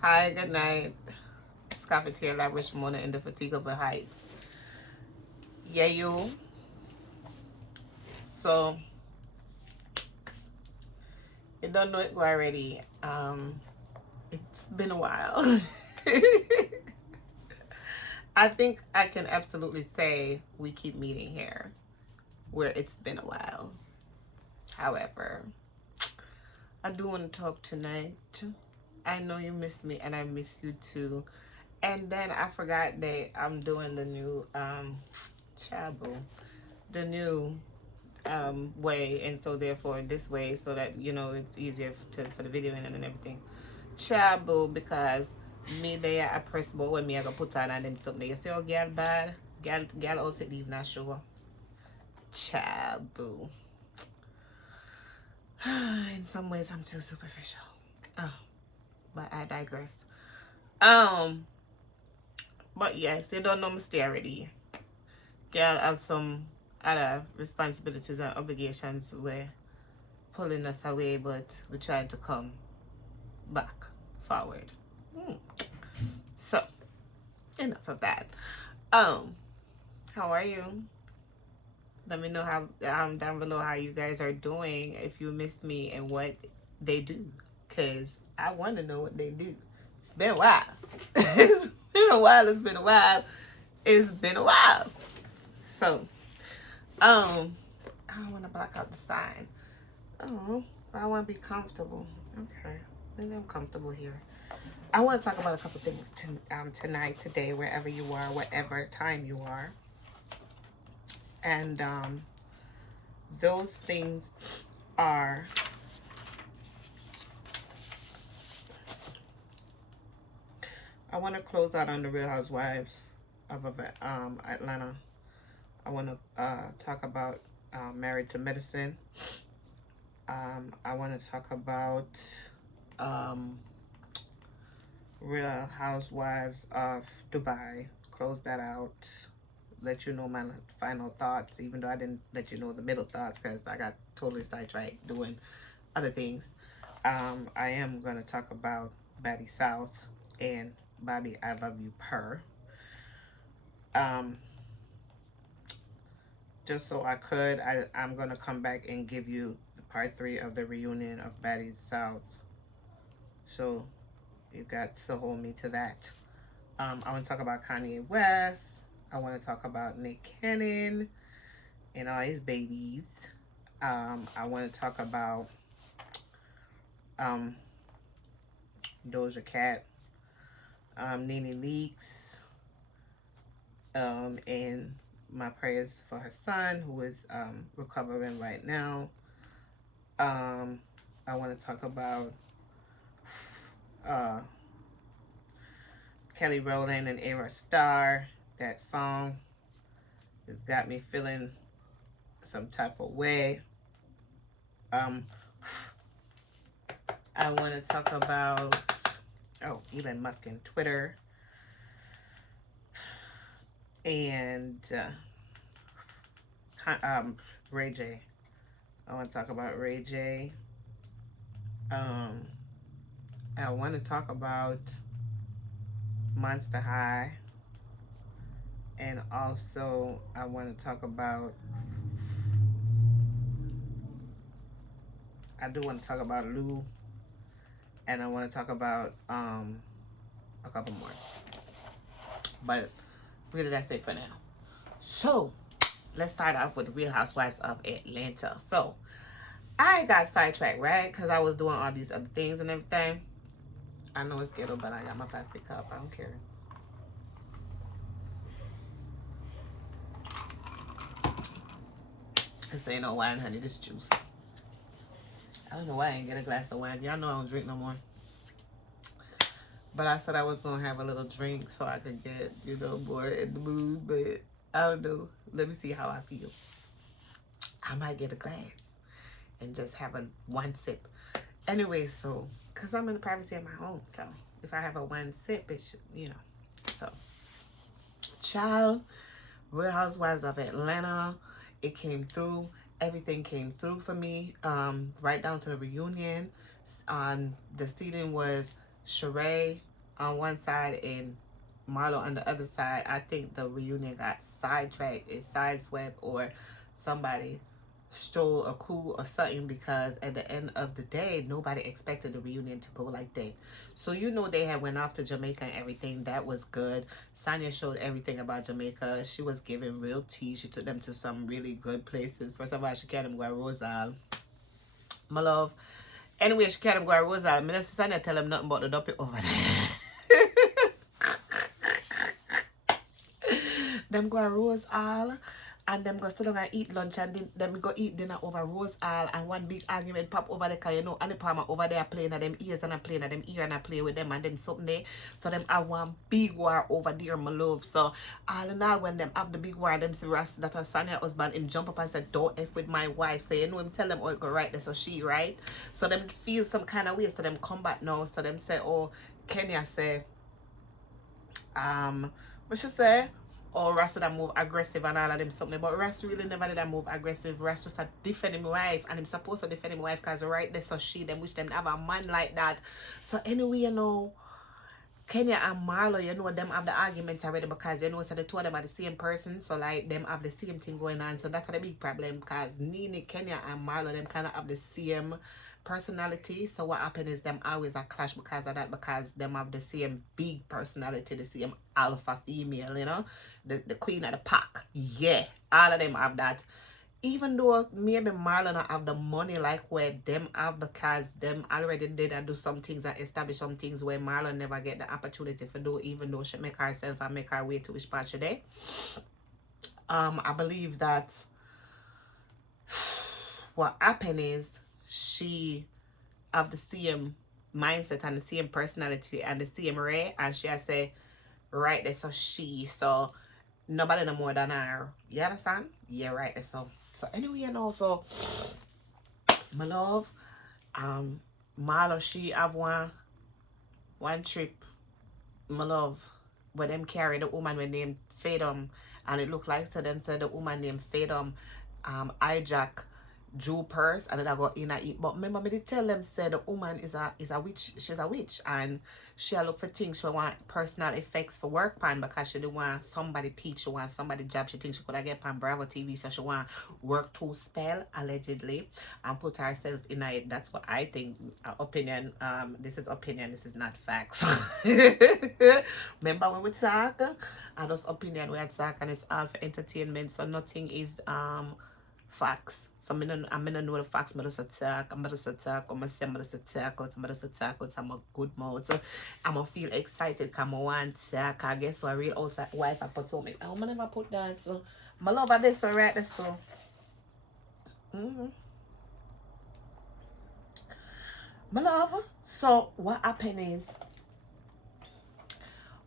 Hi, good night. Cafeteria Labrishers Mona in the Fatigable Heights. Yeah, you. So, you don't know it already. It's been a while. I think I can absolutely say we keep meeting here where it's been a while. However, I do want to talk tonight. I know you missed me and I miss you too. And then I forgot that I'm doing the new chabu, the new way, and so therefore this way, so that it's easier for the video and everything. Chabu, because me there I press button when me I go put on and then something. You see how girl bad, girl outfit leave not show. Chabu. In some ways I'm too superficial. Oh, but I digress. But yes, you don't know my stay already. Girl have some other responsibilities and obligations were pulling us away, but we're trying to come back forward. So enough of that. How are you? Let me know how down below how you guys are doing, if you missed me and what they do, because I want to know what they do. It's been a while. It's been a while. It's been a while. It's been a while. So, I don't want to block out the sign. Oh, I want to be comfortable. Okay, maybe I'm comfortable here. I want to talk about a couple things tonight, today, wherever you are, whatever time you are. And those things are I want to close out on the Real Housewives of Atlanta. I want to talk about Married to Medicine. I want to talk about Real Housewives of Dubai. Close that out. Let you know my final thoughts, even though I didn't let you know the middle thoughts because I got totally sidetracked doing other things. I am going to talk about Batty South and Bobby I Love You Per. Just so I'm going to come back and give you the part 3 of the reunion of Batty South. So you got to hold me to that. I want to talk about Kanye West. I want to talk about Nick Cannon and all his babies. I want to talk about Doja Cat, Nene Leakes, and my prayers for her son, who is recovering right now. I want to talk about Kelly Rowland and Era Star. That song has got me feeling some type of way. I want to talk about Elon Musk and Twitter, and Ray J. I want to talk about Ray J. I want to talk about Monster High, and also I want to talk about Lou, and I want to talk about a couple more, but really that's it for now. So let's start off with the Real Housewives of Atlanta. So I got sidetracked, right? Because I was doing all these other things and everything. I know it's ghetto, but I got my plastic cup. I don't care. This ain't no wine, honey. This juice. I don't know why I ain't get a glass of wine. Y'all know I don't drink no more. But I said I was going to have a little drink so I could get, more in the mood. But I don't know. Let me see how I feel. I might get a glass and just have one sip. Anyway, so, because I'm in the privacy of my home. So, if I have a one sip, it should, So, child, Real Housewives of Atlanta, it came through. Everything came through for me, right down to the reunion. On the seating was Sheree on one side and Marlo on the other side. I think the reunion got sidetracked, it sideswept, or somebody stole a coup or something, because at the end of the day, nobody expected the reunion to go like that. So you know they had went off to Jamaica and everything. That was good. Sonia showed everything about Jamaica. She was giving real tea. She took them to some really good places. First of all, she carried them to Rosal, my love. Anyway, she carried them to Rosal. Minister Sonia tell them nothing about the duppy over there. Them go Rose Hall and them go sit down and eat lunch, and them go eat dinner over Rose Hall, and one big argument pop over there, cause you know Annie Palmer over there playing at them ears and I playing at them ear and I play with them and them something there. So them have one big war over there, my love. So all in all, when them have the big war, them see Ross, that her Sonia husband, him jump up and said, don't F with my wife. So you know him tell them, oh, it go right there, so she right. So them feel some kind of way, so them come back now. So them say, oh, Kenya say, what she say? Or Ras that move aggressive and all of them something. But Ras really never did that move aggressive. Ras just a defend him wife, and him supposed to defend him wife because right there, so she them wish them have a man like that. So anyway, you know, Kenya and Marlo, you know, them have the arguments already, because you know, so the two of them are the same person, so like them have the same thing going on. So that's the big problem, because Nene, Kenya and Marlo, them kind of have the same personality. So what happened is them always a clash because of that, because them have the same big personality, the same alpha female, you know, the queen of the pack. Yeah, all of them have that. Even though maybe Marlon not have the money like where them have, because them already did and do some things and establish some things where Marlon never get the opportunity for do, even though she make herself and make her way to which part she there. I believe that what happened is she have the same mindset and the same personality and the same ray, and she has say right there, so so nobody no more than her. You understand? Yeah, right there. So anyway, and also my love, Marlo, she have one trip, my love, where them carry the woman when named Fadum, and it looked like to them said the woman named Fadum hijack Drew purse, and then I go in and eat. But remember, me did tell them said the woman is a witch. She's a witch, and she look for things. She want personal effects for work pan, because she didn't want somebody peach. She want somebody job. She thinks she could get on Bravo TV, so she want work to spell allegedly and put herself in it. That's what I think. Opinion. This is opinion. This is not facts. Remember when we talk, and those opinion we had talk, and it's all for entertainment. So nothing is facts. So I'm gonna know the facts. I'm just attack. I'm just attack. I'm just attack. I'm just attack. I'm a good mouth. So I'm gonna feel excited. Come on, attack. I guess so. I real outside wife at Potomac. I'm gonna never put that. So my love at this right there. So my love. So what happened is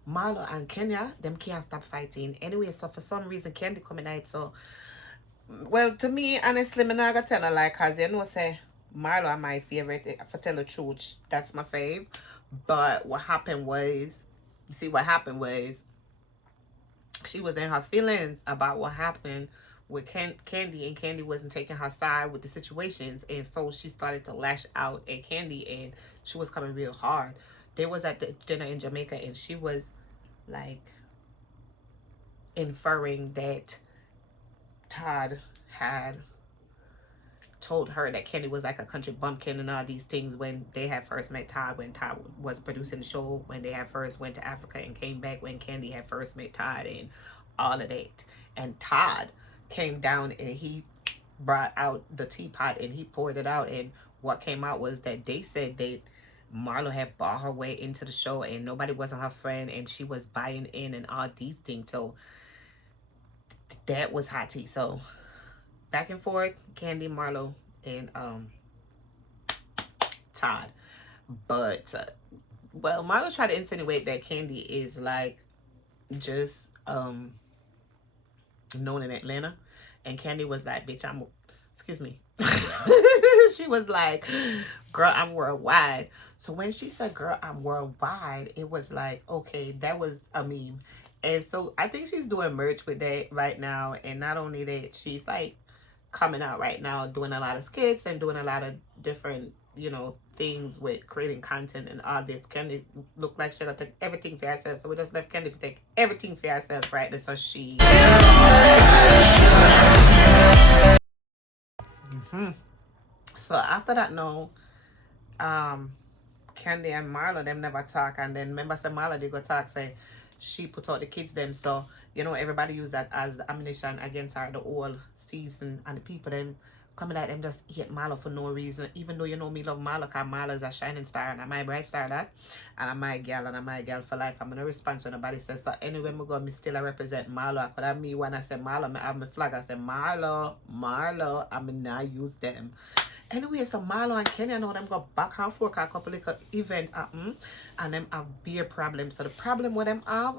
Marlo and Kenya, them can't stop fighting. Anyway, so for some reason Candy coming out. So well, to me, honestly, I'm not gonna tell her like, cause you know, say Marlo are my favorite. For tell the truth, that's my fave. But what happened was, you see, what happened was, she was in her feelings about what happened with Candy, and Candy wasn't taking her side with the situations, and so she started to lash out at Candy, and she was coming real hard. They was at the dinner in Jamaica, and she was like inferring that Todd had told her that Candy was like a country bumpkin and all these things when they had first met Todd, when Todd was producing the show, when they had first went to Africa and came back, when Candy had first met Todd and all of that. And Todd came down and he brought out the teapot and he poured it out, and what came out was that they said that Marlo had bought her way into the show and nobody wasn't her friend, and she was buying in and all these things. So that was hot tea. So back and forth, Candy, Marlo, and Todd. But well, Marlo tried to insinuate that Candy is like just known in Atlanta, and Candy was like, bitch, I'm, excuse me. She was like, girl, I'm worldwide. So when she said, girl, I'm worldwide, it was like, okay, that was a meme. And so I think she's doing merch with that right now. And not only that, she's like coming out right now, doing a lot of skits and doing a lot of different, you know, things with creating content and all this. Candy look like she gonna take everything for herself, so we just left Candy to take everything for herself, right? So she so after that, no, Candy and Marlo them never talk, and then remember say Marlo they go talk, say she put out the kids them, so you know everybody use that as ammunition against her the whole season, and the people then coming at them just hate Marlo for no reason, even though you know me love Marlo, because Marlo is a shining star and I'm my bright star, that, and I'm my girl and I'm my girl for life. I'm gonna respond when nobody says so. Anyway, me go, me still I represent Marlo. I could have me when I say Marlo, I have my flag, I say Marlo, I'm not use them. Anyway, so Marlo and Kenya, know them go back and forth a couple of event happen, and them have beer problems. So the problem with them have,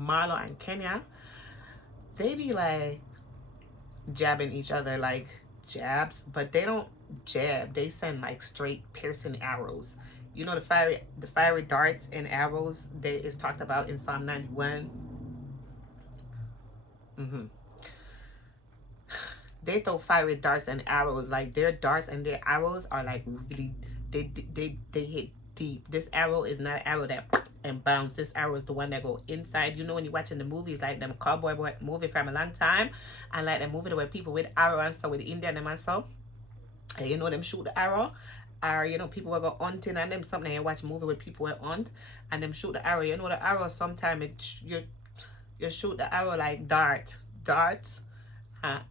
Marlo and Kenya, they be like jabbing each other like jabs, but they don't jab. They send like straight piercing arrows. You know the fiery darts and arrows that is talked about in Psalm 91. They throw fiery darts and arrows. Like their darts and their arrows are like really, they hit deep. This arrow is not an arrow that and bounce. This arrow is the one that go inside. You know when you're watching the movies like them cowboy movie from a long time, and like the movie where people with arrow and so with the Indian them and so, and you know them shoot the arrow, or you know people will go hunting and them something, and you watch movie with people will hunt and them shoot the arrow. You know the arrow sometimes you shoot the arrow like darts,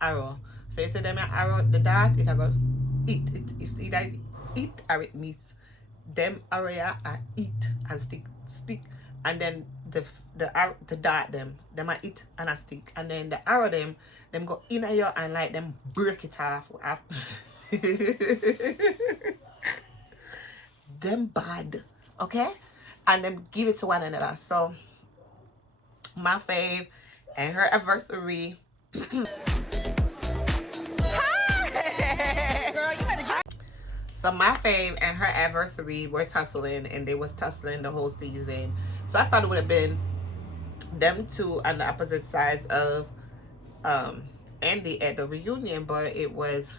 arrow. So you say them arrow, the dart, it goes eat. It's either eat or it meets. Them arrow are eat and stick, and then the dart them are eat and a stick, and then the arrow them go in a year and like them break it off. Them bad, okay, and them give it to one another. So my fave and her adversary. So my fave and her adversary were tussling, and they was tussling the whole season. So I thought it would have been them two on the opposite sides of Andy at the reunion, but it was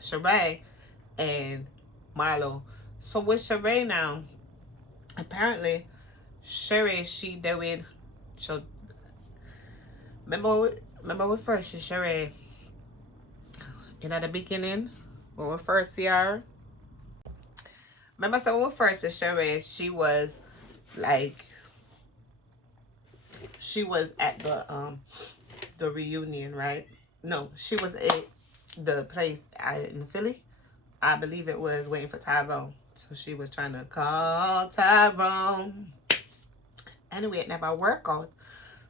Sheree and Marlo. So with Sheree now, apparently Sheree, she doing, so remember with first Sheree, you know, the beginning when we first see her. Remember, so when we first see Sheree, she was like, she was at the reunion, right? No, she was at the place in Philly. I believe it was waiting for Tyrone. So she was trying to call Tyrone. Anyway, it never worked out.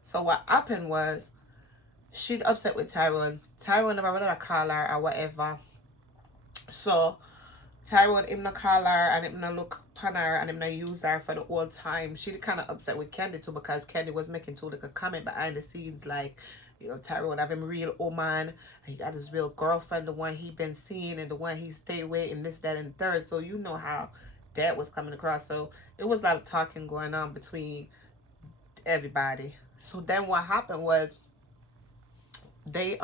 So what happened was, she upset with Tyrone. Tyrone never wanted to call her or whatever. So Tyrone him not call her and him not look upon her and him not use her for the whole time. She kind of upset with Candy too, because Candy was making too like a comment behind the scenes like, you know, Tyrone have him real woman, and he got his real girlfriend, the one he been seeing and the one he stay with and this, that, and third. So you know how that was coming across. So it was a lot of talking going on between everybody. So then what happened was, they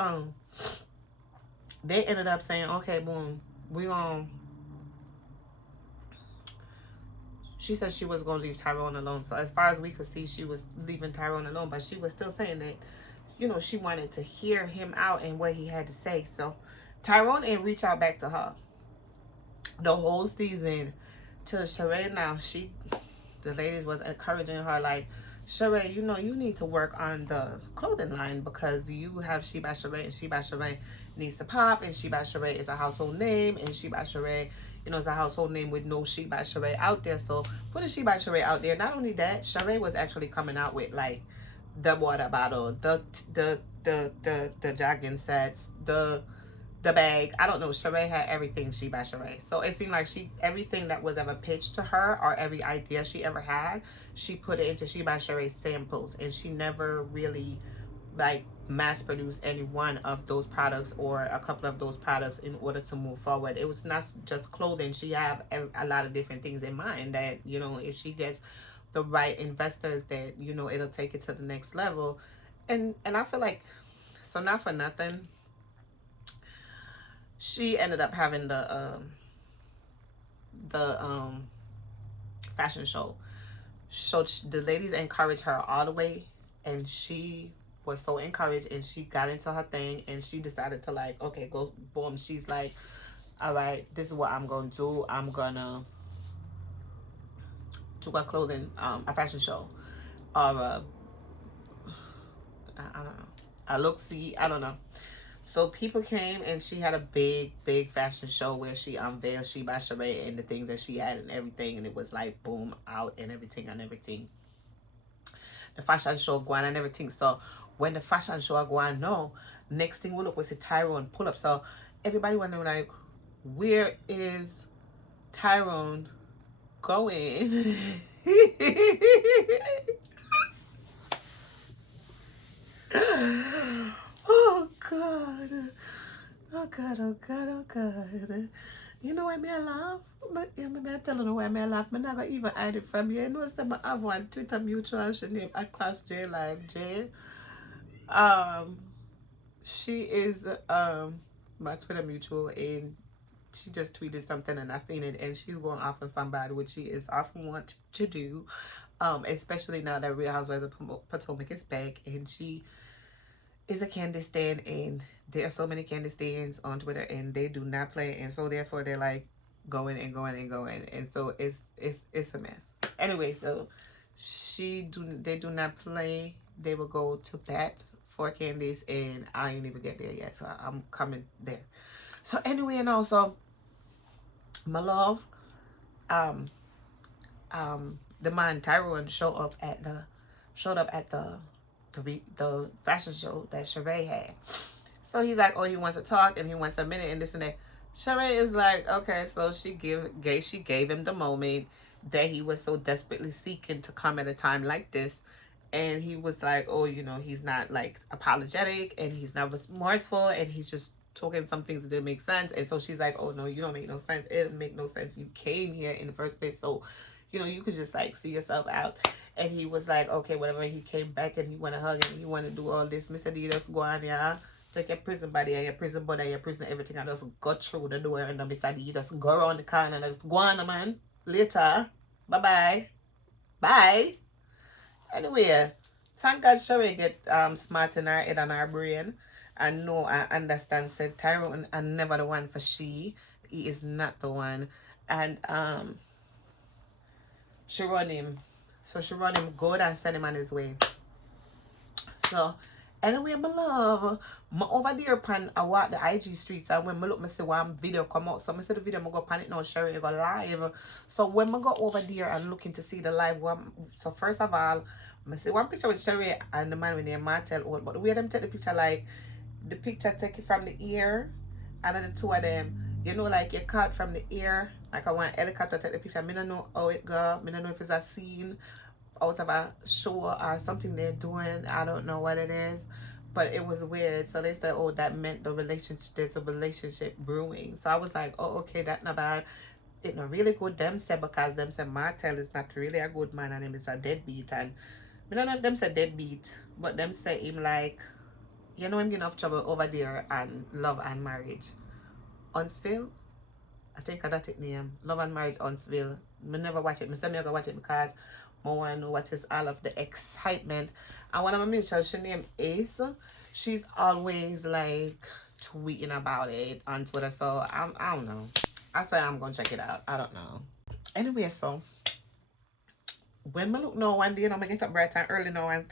ended up saying, okay, boom, she said she was gonna leave Tyrone alone. So as far as we could see, she was leaving Tyrone alone, but she was still saying that, you know, she wanted to hear him out and what he had to say. So Tyrone ain't reach out back to her the whole season till Sheree. Now the ladies was encouraging her like, Sheree, you know, you need to work on the clothing line, because you have She by Sheree, and She by Sheree needs to pop, and She by Sheree is a household name, and She by Sheree, you know, is a household name with no She by Sheree out there. So put a She by Sheree out there. Not only that, Sheree was actually coming out with like the water bottle, the jogging sets, the bag. I don't know. Sheree had everything She by Sheree. So it seemed like everything that was ever pitched to her, or every idea she ever had, she put it into She by Sheree samples, and she never really like mass produced any one of those products or a couple of those products in order to move forward. It was not just clothing. She have a lot of different things in mind that, you know, if she gets the right investors, that, you know, it'll take it to the next level. And I feel like So not for nothing, she ended up having the fashion show. So the ladies encouraged her all the way, and she was so encouraged, and she got into her thing, and she decided to like, okay, go boom. She's like, all right, this is what I'm gonna do. I'm gonna do a clothing, a fashion show, or I don't know, a look see, I don't know. So people came, and she had a big fashion show where she unveiled She by Sheree and the things that she had and everything, and it was like boom out and everything and everything. The fashion show go on and everything. So when the fashion show go on now, next thing we look, we see Tyrone pull up. So everybody wondering like, where is Tyrone going? Oh God. Oh God, oh God, oh God. You know why me I laugh? But yeah, me I tell you why me I laugh. Me not gonna even hide it from you. You know say I have one Twitter mutual, she name Across J Live J. Um she is my Twitter mutual, and she just tweeted something and I seen it, and she's going off on somebody, which she is often want to do. Especially now that Real Housewives of Potomac is back, and she is a candy stand, and there are so many candy stands on Twitter, and they do not play, and so therefore they're like going and going and going, and so it's a mess. Anyway, so they do not play. They will go to bat for candies, and I ain't even get there yet, so I'm coming there. So anyway, and also my love, the man Tyrone showed up at the fashion show that Sheree had. So he's like, oh, he wants to talk and he wants a minute and this and that. Sheree is like, okay, so she gave him the moment that he was so desperately seeking to come at a time like this. And he was like, oh, you know, he's not like apologetic and he's not remorseful and he's just talking some things that didn't make sense. And so she's like, oh no, you don't make no sense. It didn't make no sense. You came here in the first place, so you know, you could just like see yourself out. And he was like, okay, whatever. He came back and he want to hug and he want to do all this. Mr. D, just go on, yeah. Take your prison body and your prison body and your prison everything and just go through the door, and then Mr. D just go around the corner and just go on, man. Later. Bye-bye. Bye. Anyway, thank God Sheree get smart in her head and her brain and know and understand said Tyrone and never the one for she. He is not the one. And she run him. So she run him good and send him on his way. So anyway, my love, my over there upon I walk the IG streets, and when I look, I see one video come out. So I see the video, I go upon it now, Sheree go live. So when I go over there and looking to see the live one, so first of all, I see one picture with Sheree and the man with the Martell old, but the way them take the picture, like the picture take it from the ear, and then the two of them, you know, like you caught from the ear. Like I want helicopter take the picture. I don't know how it go. I don't know if it's a scene out of a show or something they're doing. I don't know what it is, but it was weird. So they said, oh, that meant the relationship, there's a relationship brewing. So I was like, oh, okay, that's not bad. It's not really good, them said, because them said Martell is not really a good man and him is a deadbeat. And I don't know if them said deadbeat, but them say him like, you know, him getting enough trouble over there and Love and Marriage. Huntsville? I think that's it name. Love and Marriage Huntsville. I never watch it. I said I go watch it because I want to know what is all of the excitement. And one of my mutuals, she name Ace. She's always like tweeting about it on Twitter. So I don't know. I say I'm going to check it out. I don't know. Anyway, so when I look now one day, you know, I get up bright and early now and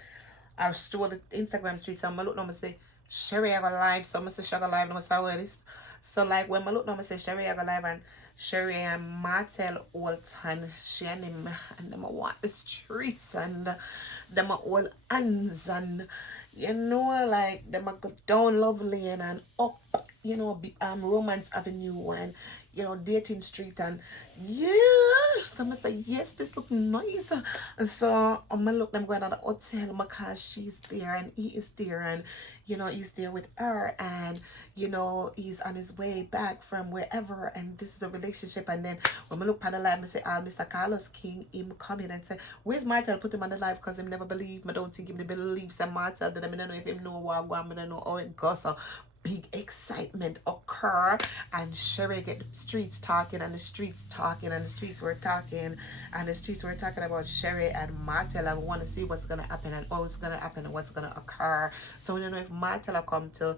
I stroll the Instagram street. So I look now, I say, Sheree, I go live. So I say, Sheree, I go live. And I say, where this? So like when I look now, I say, Sheree, I go live. And Sheree and Martell all time, she and them walk the streets and them all hands and you know, like them go down Love Lane and up you know, Romance Avenue and, you know, Dating Street. And yeah, so I say, yes, this look nice. And so I'm gonna look them going at the hotel because she's there and he is there, and you know, he's there with her, and you know, he's on his way back from wherever, and this is a relationship. And then when I look on the live, I say, Mr. Carlos King, him coming and say, where's Martel? Put him on the live because him never believe. I don't think him believes that Martel, that I don't know if him know what I'm going, I don't know how it goes. So big excitement occur, and Sherry get the streets talking, and the streets talking, and the streets were talking, and the streets were talking about Sherry and Martel. I want to see what's gonna happen and what's gonna happen and what's gonna occur. So we don't know if Martel come to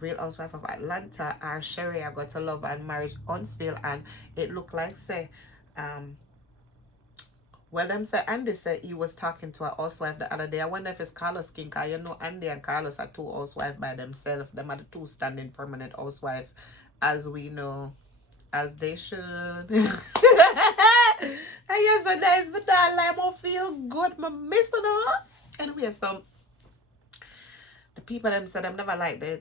Real Housewife of Atlanta or Sherry I got to Love and Marriage Huntsville. And it looked like say well, them say Andy said he was talking to a housewife the other day. I wonder if it's Carlos King, because you know Andy and Carlos are two housewives by themselves. Them are the two standing permanent housewife, as we know, as they should. I guess so nice, but I don't feel good. I'm missing her. Anyway, so the people them said them never liked the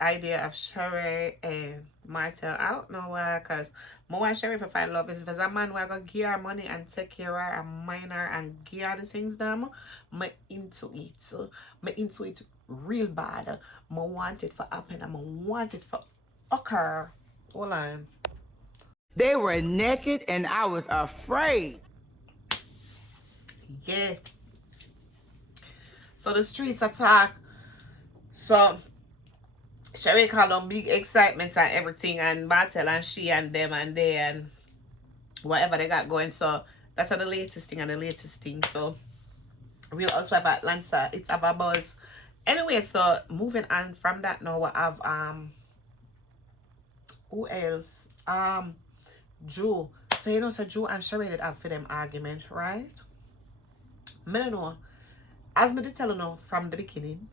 idea of Sherry and Martel. I don't know why, because more Sherry for find love is if it's a man where I go give her money and take care of her and mind her and give her the things them. I'm into it. I'm into it real bad. I want it for happen. I want it for occur. Hold on. They were naked and I was afraid. Yeah. So the streets attack. So Sherry called on big excitement and everything, and Martel and she and them and they and whatever they got going. So that's the latest thing and the latest thing. So Real Housewife of Atlanta, it's have a buzz. Anyway, so moving on from that now, we have who else? Drew. So you know, so Drew and Sherry did have for them argument, right? I don't know. As me did tell you now from the beginning,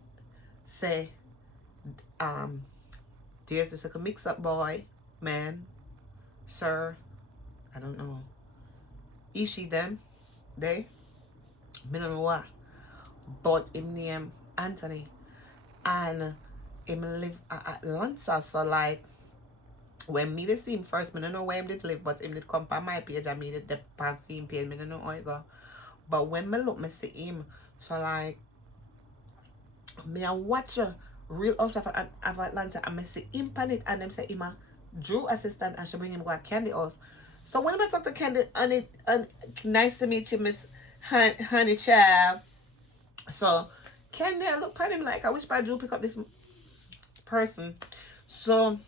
say there's this like a mix-up boy, man, sir, I don't know, she, them, they, I don't know what, but him name Anthony, and him live at Atlanta. So like when me did see him first, I don't know where him did live, but him did come on my page and me did the pan film page. I don't know how it go, but when me look, me see him. So like me I watch Real Housewives of Atlanta, and I see him pan it, and them say him a Drew assistant, and she bring him go to Candy house. So when I talk to Candy, and nice to meet you, Miss Honey Child. So Candy, I look at him like, I wish I Drew pick up this person. So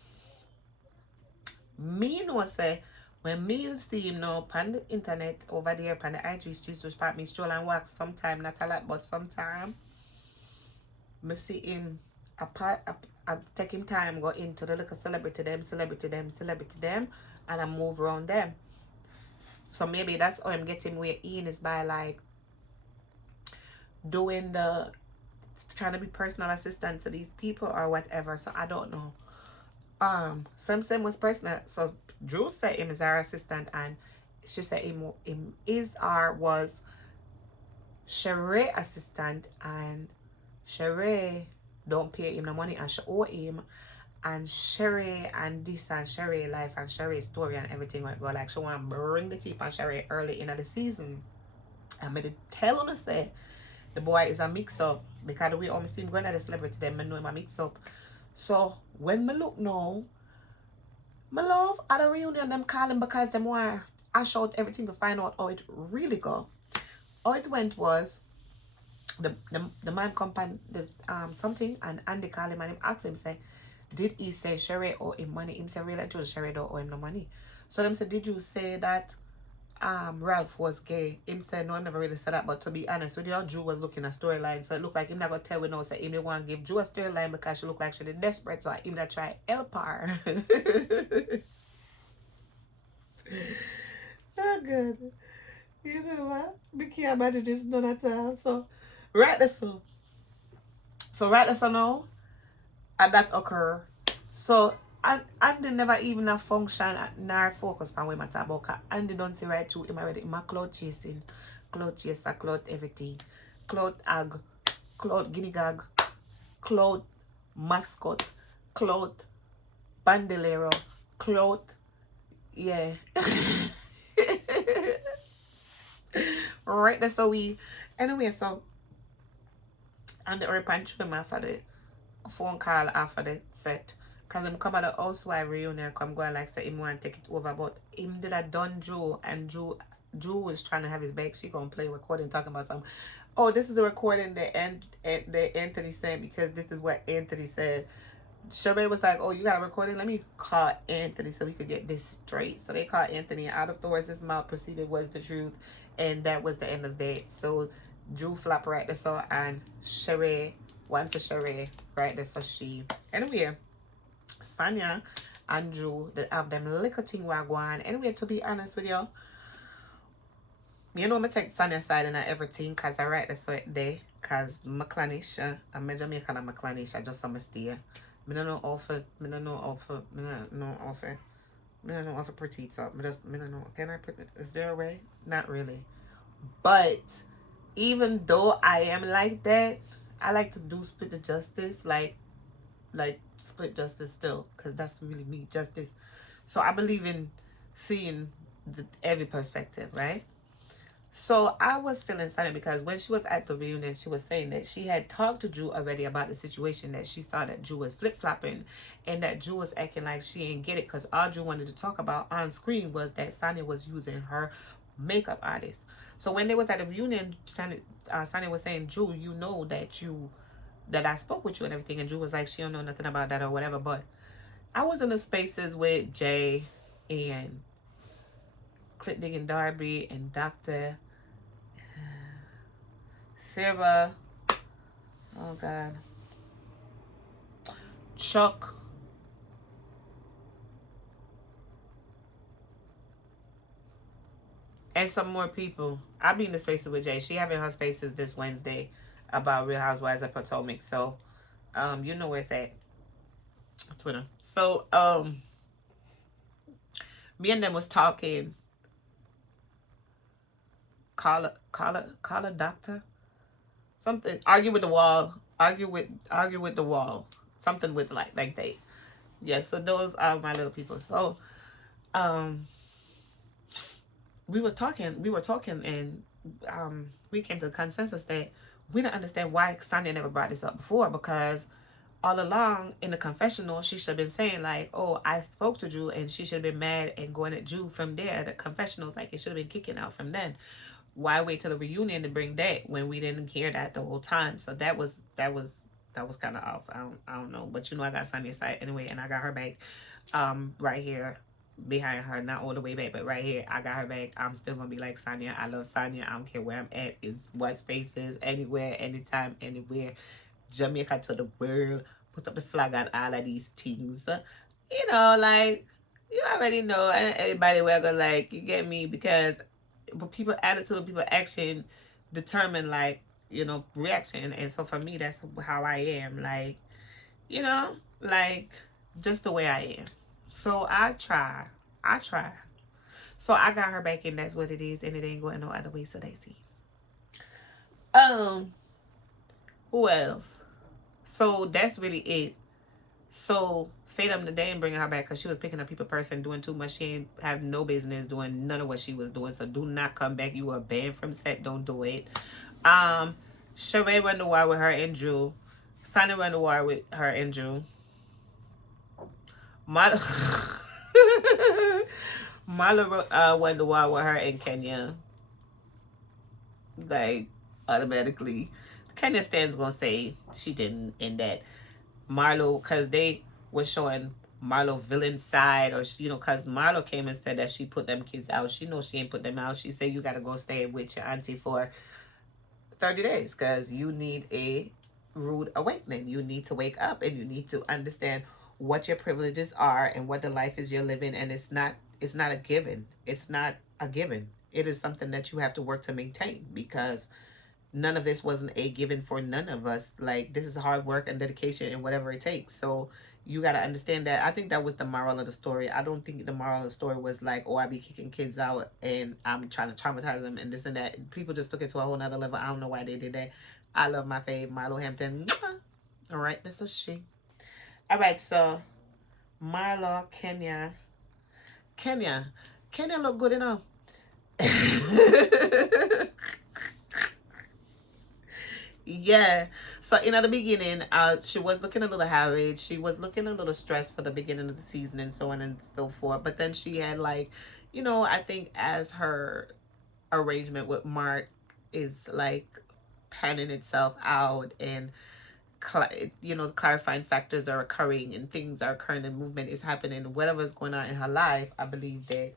me know say when me see him now on the internet over there on the IG streets, which part me stroll and walk sometime, not a lot, but sometime, me see him I take him time go into the little celebrity them, and I move around them. So maybe that's how I'm getting where in is by like doing the trying to be personal assistant to these people or whatever. So I don't know. Some was personal. So Drew said him is our assistant, and she said him is our was Sheree assistant, and Sheree don't pay him the money and she owe him, and Sherry and this and Sherry life and Sherry story and everything like go like she want to bring the tea on Sherry early in the season. And me tell her say the boy is a mix up, because the way I see him going at the celebrity them, I know him a mix up. So when me look now, my love at a reunion them calling because them want I showed everything to find out how it really go. How it went was the man compound the something, and Andy called him and him asked him say, did he say Sherry owe him money? Him say really true, Sherry don't owe him no money. So them said, did you say that Ralph was gay? Him said no, I never really said that, but to be honest with you, Drew was looking at storyline, so it looked like him not gonna tell we no say him they want to give Drew a storyline because she looked like she did desperate, so him that try help her. Oh good. You know what? We can't imagine this none at all. So right there so right there now, and that occur. So and they never even a function nor focus on what matter about, and they don't see right through him already. My cloud chasing, cloud chaser, cloud everything, cloud ag, cloud guinea gag, cloud mascot, cloud bandolero cloth. Yeah. Right, that's so we anyway, so and the repancho him after the phone call after the set. Cause him come at the housewife reunion, come go and like say him want to take it over, but him did a done Drew, and Drew was trying to have his back. She gonna play recording talking about something. Oh, this is the recording that Anthony said, because this is what Anthony said. Sheree was like, oh, you got a recording? Let me call Anthony so we could get this straight. So they called Anthony. Out of the words his mouth proceeded was the truth. And that was the end of that. So Drew flop right there. So and Sheree, one for Sheree right there. So she. Anyway, Sonia and Drew, they have them little thing wagwan. Anyway, to be honest with you, I'm take Sonia side and everything, because I write this right there. Because McClanish, I'm Jamaican and McClanish, I just some stay. I don't know offer, I don't know offer, I don't know offer. I don't know offer pretty top. I don't know. Can I put it? Is there a way? Not really. But even though I am like that, I like to do split the justice, like split justice still, because that's really me, justice. So I believe in seeing every perspective, right? So I was feeling silent because when she was at the reunion, she was saying that she had talked to Drew already about the situation, that she saw that Drew was flip-flopping and that Drew was acting like she ain't get it, because all Drew wanted to talk about on screen was that Sonia was using her makeup artist. So when they was at the reunion, Sonia was saying, Drew, you know that I spoke with you and everything, and Drew was like, she don't know nothing about that or whatever. But I was in the spaces with Jay and Clip Digging Darby and Dr. Sarah, oh God, Chuck, and some more people. I'll be in the spaces with Jay. She having her spaces this Wednesday about Real Housewives of Potomac. So, you know where it's at. Twitter. So, me and them was talking. Call a doctor. Something. Argue with the wall. Argue with the wall. Something with like that. Yeah, so those are my little people. So we were talking and we came to the consensus that we don't understand why Sonia never brought this up before, because all along in the confessional she should have been saying like, oh, I spoke to Drew, and she should have been mad and going at Drew from there. The confessionals, like, it should have been kicking out from then. Why wait till the reunion to bring that when we didn't hear that the whole time? So that was kind of off. I don't know, but I got Sonia's side anyway, and I got her back right here behind her, not all the way back, but right here I got her back. I'm still gonna be like Sonia. I love Sonia. I don't care where I'm at. It's what spaces, anywhere, anytime, anywhere. Jamaica to the world. Put up the flag on all of these things. Like, you already know, and everybody will go like, you get me, because but people attitude and people action determine, like, reaction. And so for me, that's how I am, like, like, just the way I am. So I try. So I got her back, and that's what it is, and it ain't going no other way. So they see. Who else? So that's really it. So Fatum today and bringing her back because she was picking up people person, doing too much. She ain't have no business doing none of what she was doing. So do not come back. You were banned from set. Don't do it. Sheree run the war with her and Drew. Sonia run the war with her and Drew. Marla won the war with her and Kenya. Like, automatically. Kenya Stan's gonna say she didn't, in that Marlo, because they were showing Marlo villain side, or because Marlo came and said that she put them kids out. She knows she ain't put them out. She said you gotta go stay with your auntie for 30 days because you need a rude awakening. You need to wake up, and you need to understand what your privileges are and what the life is you're living. And it's not a given. It's not a given. It is something that you have to work to maintain, because none of this wasn't a given for none of us. Like, this is hard work and dedication and whatever it takes. So you got to understand that. I think that was the moral of the story. I don't think the moral of the story was like, oh, I be kicking kids out and I'm trying to traumatize them and this and that. People just took it to a whole nother level. I don't know why they did that. I love my fave, Milo Hampton. All right, that's a she. All right, so Marlo, Kenya look good enough. Yeah. So in the beginning, she was looking a little harried. She was looking a little stressed for the beginning of the season and so on and so forth. But then she had like, I think as her arrangement with Mark is like panning itself out and clarifying factors are occurring and things are occurring and movement is happening, whatever's going on in her life, I believe that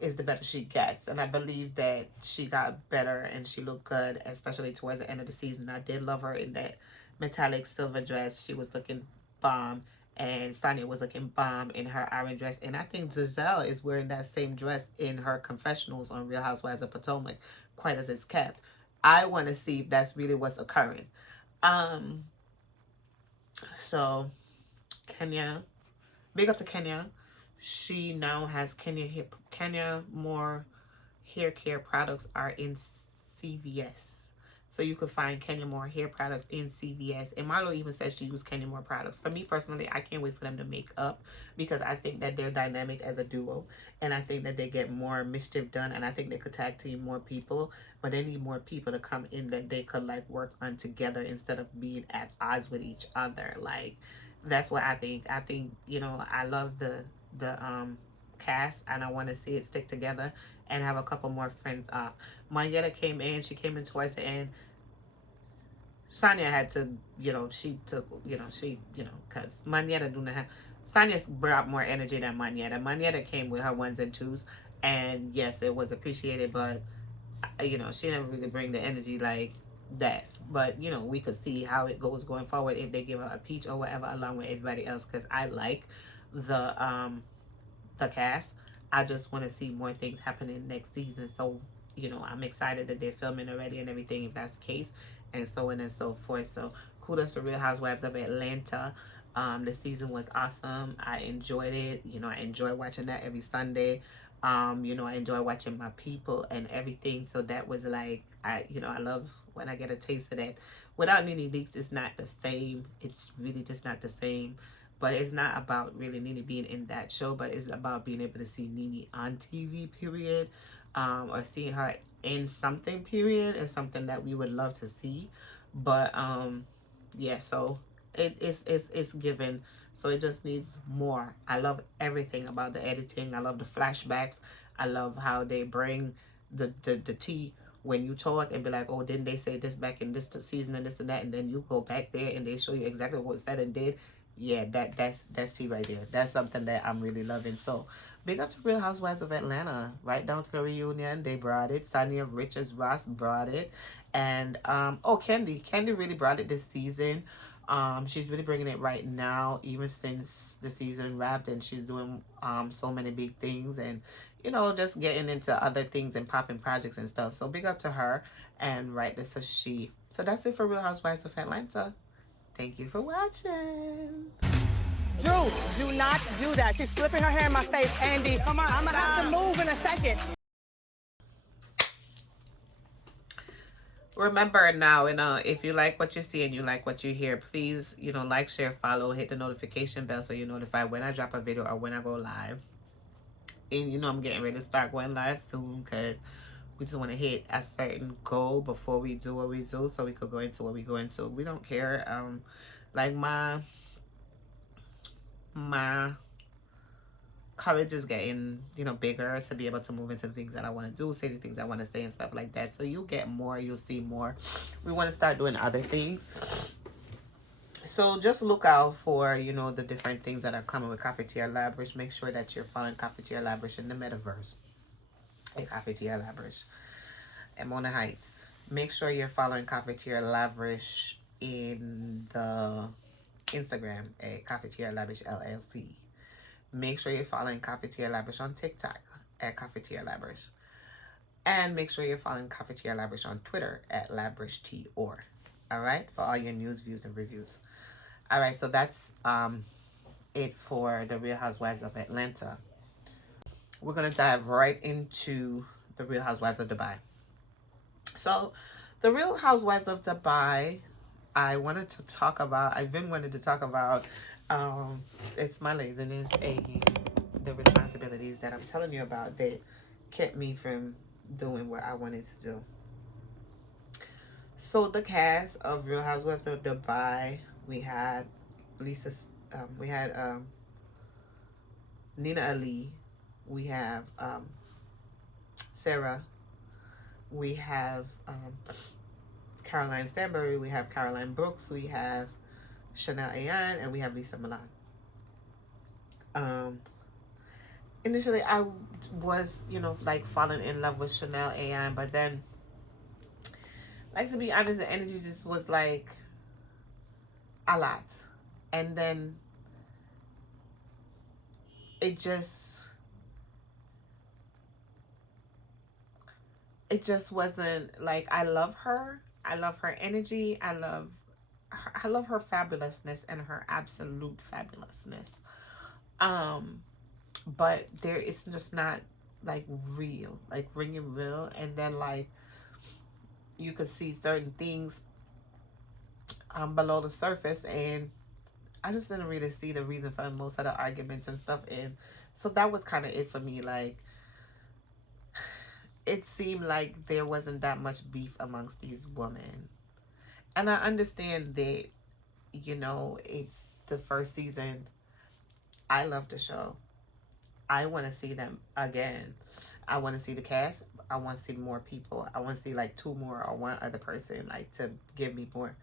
is the better she gets. And I believe that she got better and she looked good, especially towards the end of the season. I did love her in that metallic silver dress. She was looking bomb. And Sonia was looking bomb in her iron dress. And I think Giselle is wearing that same dress in her confessionals on Real Housewives of Potomac, quite as it's kept. I want to see if that's really what's occurring. So Kenya, big up to Kenya. She now has Kenya more hair care products are in CVS. So you could find Kenya Moore hair products in CVS. And Marlo even says she used Kenya Moore products. For me personally, I can't wait for them to make up because I think that they're dynamic as a duo. And I think that they get more mischief done. And I think they could tag team more people. But they need more people to come in that they could like work on together instead of being at odds with each other. Like, that's what I think. I think, I love the cast and I want to see it stick together and have a couple more friends off. Marietta came in. She came in towards the end. Sonia had to, she took, because Marietta do not have... Sonia brought more energy than Marietta. Marietta came with her ones and twos. And yes, it was appreciated, but, she didn't really bring the energy like that. But, we could see how it goes going forward if they give her a peach or whatever along with everybody else. Because I like the cast. I just want to see more things happening next season. So, I'm excited that they're filming already and everything, if that's the case, and so on and so forth. So, kudos to Real Housewives of Atlanta. The season was awesome. I enjoyed it. I enjoy watching that every Sunday. I enjoy watching my people and everything. So that was like, I love when I get a taste of that. Without Nene Leakes, it's not the same. It's really just not the same. But it's not about really Nene being in that show, but it's about being able to see Nene on TV, period, or seeing her in something, period, is something that we would love to see. But yeah, so it's given. So it just needs more. I love everything about the editing. I love the flashbacks. I love how they bring the tea when you talk and be like, oh, didn't they say this back in this season and this and that, and then you go back there and they show you exactly what was said and did. Yeah, that's tea right there. That's something that I'm really loving. So big up to Real Housewives of Atlanta. Right down to the reunion, they brought it. Sonia Richards Ross brought it. And Candy really brought it this season. She's really bringing it right now, even since the season wrapped, and she's doing so many big things and just getting into other things and popping projects and stuff. So big up to her. And right, this is she. So that's it for Real Housewives of Atlanta. Thank you for watching. Drew, do not do that. She's flipping her hair in my face. Andy, come on. I'm going to have to move in a second. Remember now, if you like what you see and you like what you hear, please, like, share, follow, hit the notification bell so you're notified when I drop a video or when I go live. And, I'm getting ready to start going live soon because we just want to hit a certain goal before we do what we do so we could go into what we go into. We don't care. Like my courage is getting, bigger to be able to move into the things that I want to do, say the things I want to say and stuff like that. So you'll get more, you'll see more. We want to start doing other things. So just look out for, the different things that are coming with Cafetiere Labrish. Make sure that you're following Cafetiere Labrish in the metaverse. Hey, Cafetiere Labrish. Mona Heights. Make sure you're following Cafetiere Labrish in the Instagram at Cafetiere Labrish LLC. Make sure you're following Cafetiere Labrish on TikTok at Cafetiere Labrish. And make sure you're following Cafetiere Labrish on Twitter at LabrishTor. All right? For all your news, views, and reviews. All right, so that's it for the Real Housewives of Atlanta. We're going to dive right into the Real Housewives of Dubai. So, the Real Housewives of Dubai, I've been wanting to talk about It's my laziness and the responsibilities that I'm telling you about that kept me from doing what I wanted to do. So the cast of Real Housewives of Dubai, we had Lisa, we had Nina Ali, we have Sarah, we have Caroline Stanbury, we have Caroline Brooks, we have Chanel Ayan, and we have Lisa Milan. Initially, I was, like falling in love with Chanel Ayan, but then, like, to be honest, the energy just was like a lot. And then it just wasn't like, I love her. I love her energy. I love her fabulousness and her absolute fabulousness. But there is just not like real, like ringing real. And then like you could see certain things below the surface, and I just didn't really see the reason for most of the arguments and stuff. And so that was kind of it for me. Like, it seemed like there wasn't that much beef amongst these women. And I understand that, it's the first season. I love the show. I want to see them again. I want to see the cast. I want to see more people. I want to see like 2 more or 1 other person, like, to give me more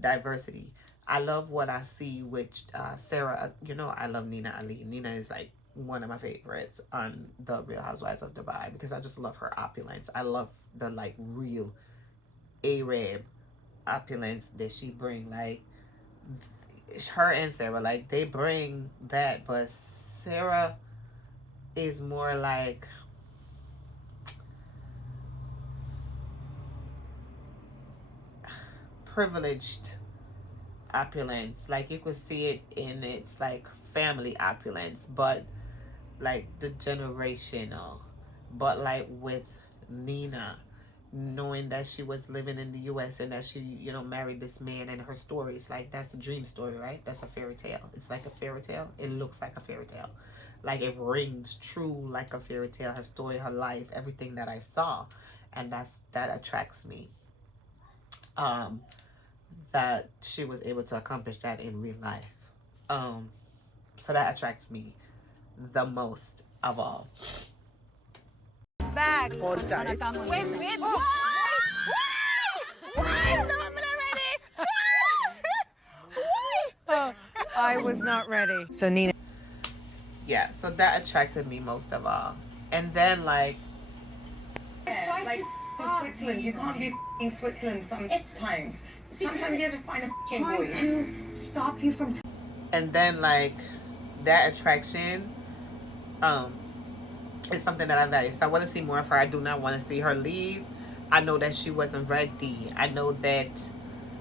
diversity. I love what I see with Sarah. I love Nina Ali. Nina is like one of my favorites on the Real Housewives of Dubai because I just love her opulence. I love the like real Arab opulence that she bring. Like, her and Sarah, like, they bring that, but Sarah is more like privileged opulence. Like, you could see it in its like family opulence, but like the generational. But like with Nina, knowing that she was living in the US and that she, married this man, and her story is like, that's a dream story, right? That's a fairy tale. It's like a fairy tale. It looks like a fairy tale. Like, it rings true like a fairy tale. Her story, her life, everything that I saw. And that attracts me. That she was able to accomplish that in real life. So that attracts me the most of all. Bag. Hold tight. Wait. Why? No, I'm not ready. I was not ready. So Nina. Yeah, so that attracted me most of all. And then like Like Switzerland, you can't be in Switzerland sometimes. Sometimes you have to find a trying voice. to stop you from and then like that attraction is something that I value. So I want to see more of her. I do not want to see her leave. I know that she wasn't ready. I know that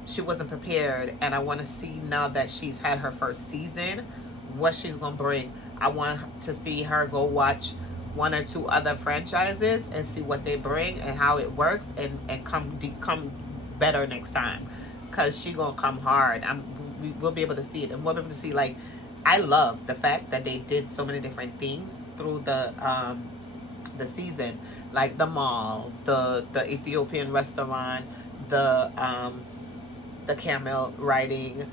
she wasn't prepared, and I want to see now that she's had her first season what she's gonna bring. I want to see her go watch 1 or 2 other franchises and see what they bring and how it works, and come better next time, because she gonna come hard. We'll be able to see it, and we'll be able to see, like, I love the fact that they did so many different things through the season, like the mall, the Ethiopian restaurant, the camel riding,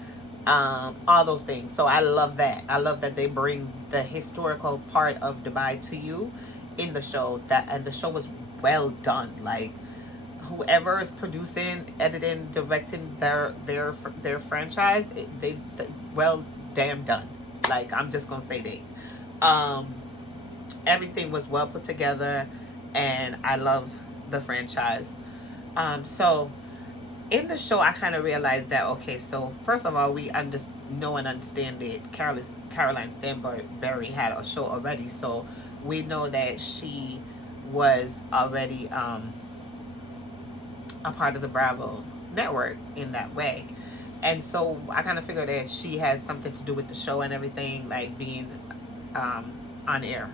all those things. So I love that. I love that they bring the historical part of Dubai to you in the show. And the show was well done. Like, whoever is producing, editing, directing their franchise, they well damn done. Like, I'm just gonna say that. Everything was well put together, and I love the franchise. So in the show, I kind of realized that, okay, so first of all, we know and understand that Caroline Stanbury had a show already, so we know that she was already a part of the Bravo network in that way. And so I kind of figured that she had something to do with the show and everything, like being on air.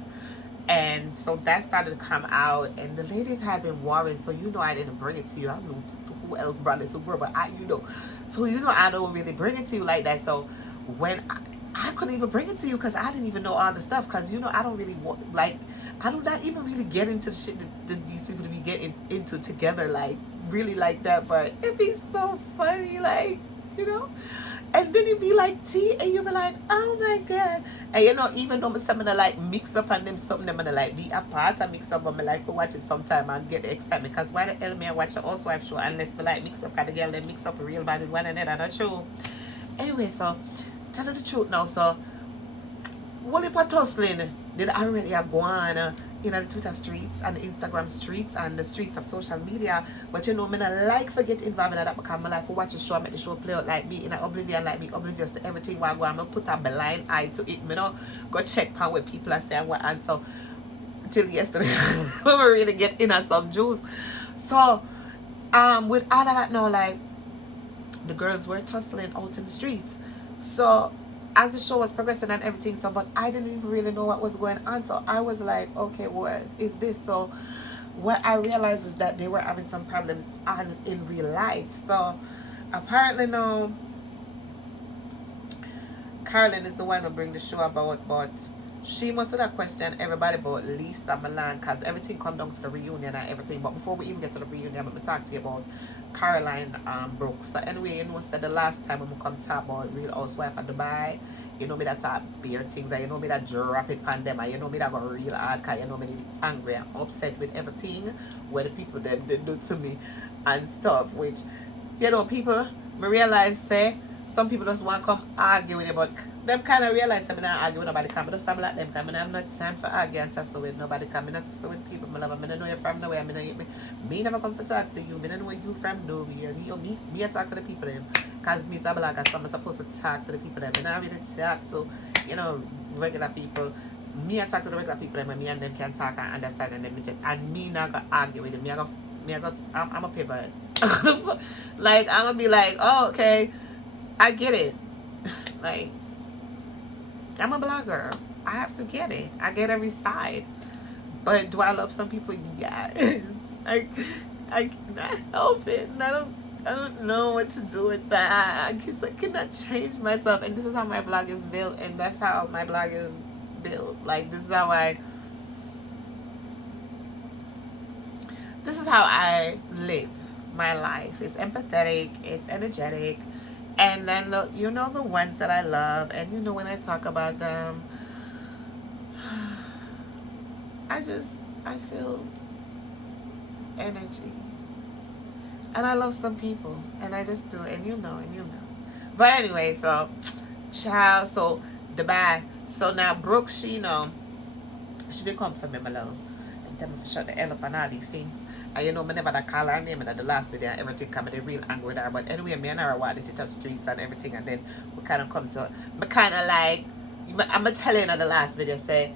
And so that started to come out, and the ladies had been warring, so I didn't bring it to you. I don't know who else brought it to her, but I don't really bring it to you like that. So when I couldn't even bring it to you because I didn't even know all the stuff. Because, you know, I don't really want, like, I do not even really get into the shit that these people to be getting into together, like, really like that. But it'd be so funny, like, you know. And then it'd be like tea, and you'd be like, oh my God. And you know, even though some of the like mix up on them, something them gonna like be apart and mix up, but I like to watch it sometime and get the excitement. Because why the hell me I watch the Housewife show unless we like mix up, because the girl they mix up real bad with one another show. Anyway, so tell her the truth now. So what if I tussling did already go on in the Twitter streets and the Instagram streets and the streets of social media, but you know, me not like for get involved in that because I like to watch the show and make the show play out like me in oblivion, like me oblivious to everything while I go. I'm gonna put a blind eye to it. Me no go check how what people are saying what, and so till yesterday we really get in on some juice. So with all of that now, like the girls were tussling out in the streets. So as the show was progressing and everything, so but I didn't even really know what was going on. So I was like, okay, what is this? So what I realized is that they were having some problems in real life. So apparently now Carolyn is the one who bring the show about, but she must have questioned everybody about Lisa Milan, because everything come down to the reunion and everything. But before we even get to the reunion, I'm going to talk to you about Caroline Brooks. So anyway, you know, said the last time I'm going to come talk about Real Housewives of Dubai, you know me that talk beer things, and you know me that drop it on them, and you know me that got real hard, because you know me angry and upset with everything where the people them they do to me and stuff, which, you know, people, me realize, say, some people just want to come argue with you, but them kind of realize that I'm not arguing with nobody, because I just stop like them, because I have no time for arguing and tussle with nobody, because I not tussle with people, my love. I don't know you from nowhere, me never come to talk to you, I don't know you from nowhere, me I talk to the people them, because me stop like I'm supposed to talk to the people them, and I really talk to, you know, regular people. Me I talk to the regular people them, and me and them can talk and understand, and me not gonna argue with them, I'm a pivot. Like, I'm gonna be like, oh, okay, I get it. Like, I'm a blogger. I have to get it. I get every side. But do I love some people? Yes. I cannot help it. And I don't know what to do with that. I guess I cannot change myself. And this is how my blog is built. And that's how my blog is built. Like, this is how I live my life. It's empathetic. It's energetic. And then, you know, the ones that I love, and you know, when I talk about them, I feel energy. And I love some people, and I just do, and you know. But anyway, so, child, so, Dubai. So now, Brooke, she did come for me, my love, and tell me to shut the hell up and all these things. And you know, me never that call her name in the last video and everything, come they real angry with her. But anyway, me and her walked into the streets and everything, and then we kind of come to, me kind of like, I'm going to tell you in the last video, say,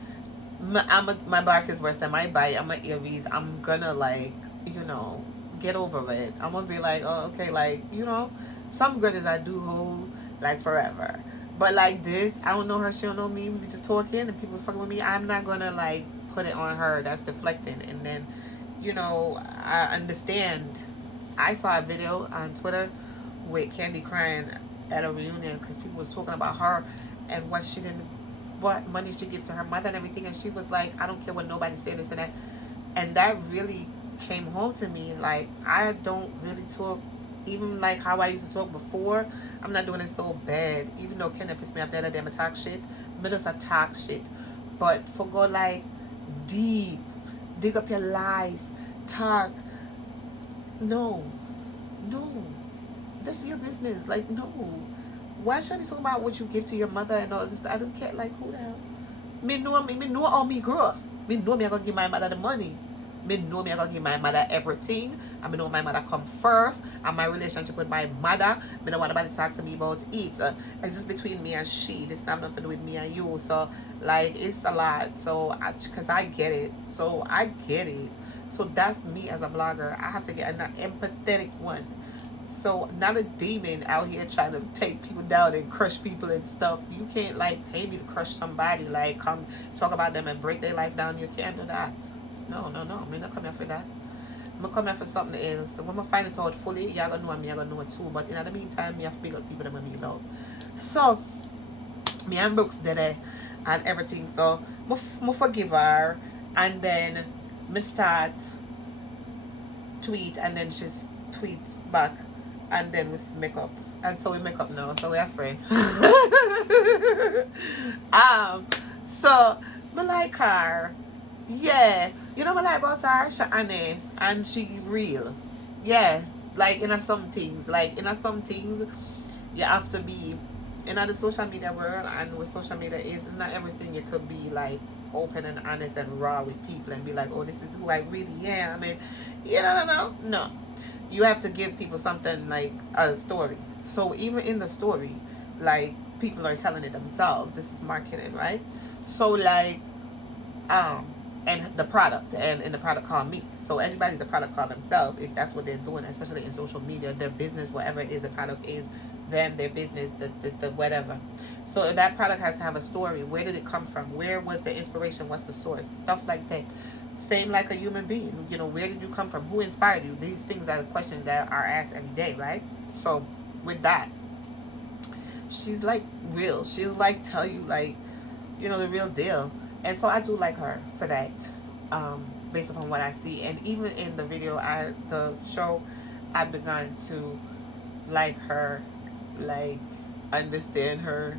my back is worse than my bite, I'm my earpiece, I'm gonna like, you know, get over it. I'm gonna be like, oh, okay, like, you know, some grudges I do hold, like, forever. But like this, I don't know her, she don't know me, we just talking, and people fucking with me, I'm not gonna, like, put it on her, that's deflecting. And then, you know, I understand. I saw a video on Twitter with Candy crying at a reunion because people was talking about her and what money she gave to her mother and everything, and she was like, I don't care what nobody said, this and that. And that really came home to me. Like, I don't really talk, even like how I used to talk before. I'm not doing it so bad, even though Kenneth pissed me off the other day, I talk shit. Me just talk shit, but for go like deep, dig up your life, talk. No, this is your business. Like, no, why should I be talking about what you give to your mother and all this? I don't care. Like, who the hell? Me know how me grew up. Me know me I gonna give my mother the money. Me know me I gonna give my mother everything. I know my mother come first, and my relationship with my mother, me don't want nobody to talk to me about it. It's just between me and she. This have nothing to do with me and you. So like, it's a lot. So because I get it. So I get it. So that's me as a blogger. I have to get an empathetic one. So not a demon out here trying to take people down and crush people and stuff. You can't like pay me to crush somebody, like come talk about them and break their life down. You can't do that. No. I'm not coming for that. I'm coming for something else. So when I find it out fully, y'all gonna know me, y'all gonna know it too. But in the meantime, me have to pick up people that me love. So Me and Brooks did it and everything. So I forgive her, and then me start tweet, and then she's tweet back, and then we make up, and so we make up now. So we are friends. So me like her. Yeah, you know what I like about her? She honest and she real. Yeah, like in a some things, you have to be in the social media world, and what social media is, it's not everything you could be like open and honest and raw with people and be like, oh, this is who I really am. I mean, no. You have to give people something like a story. So even in the story, like people are telling it themselves. This is marketing, right? So like, and the product, and the product called me. So anybody's the product called themselves if that's what they're doing, especially in social media. Their business, whatever it is, the product is them, their business, the whatever. So that product has to have a story. Where did it come from? Where was the inspiration? What's the source? Stuff like that. Same like a human being. Where did you come from? Who inspired you? These things are the questions that are asked every day, right? So with that, she's like real. She'll like tell you like, the real deal. And so I do like her for that, based upon what I see. And even in the video, the show, I've begun to like her, like understand her,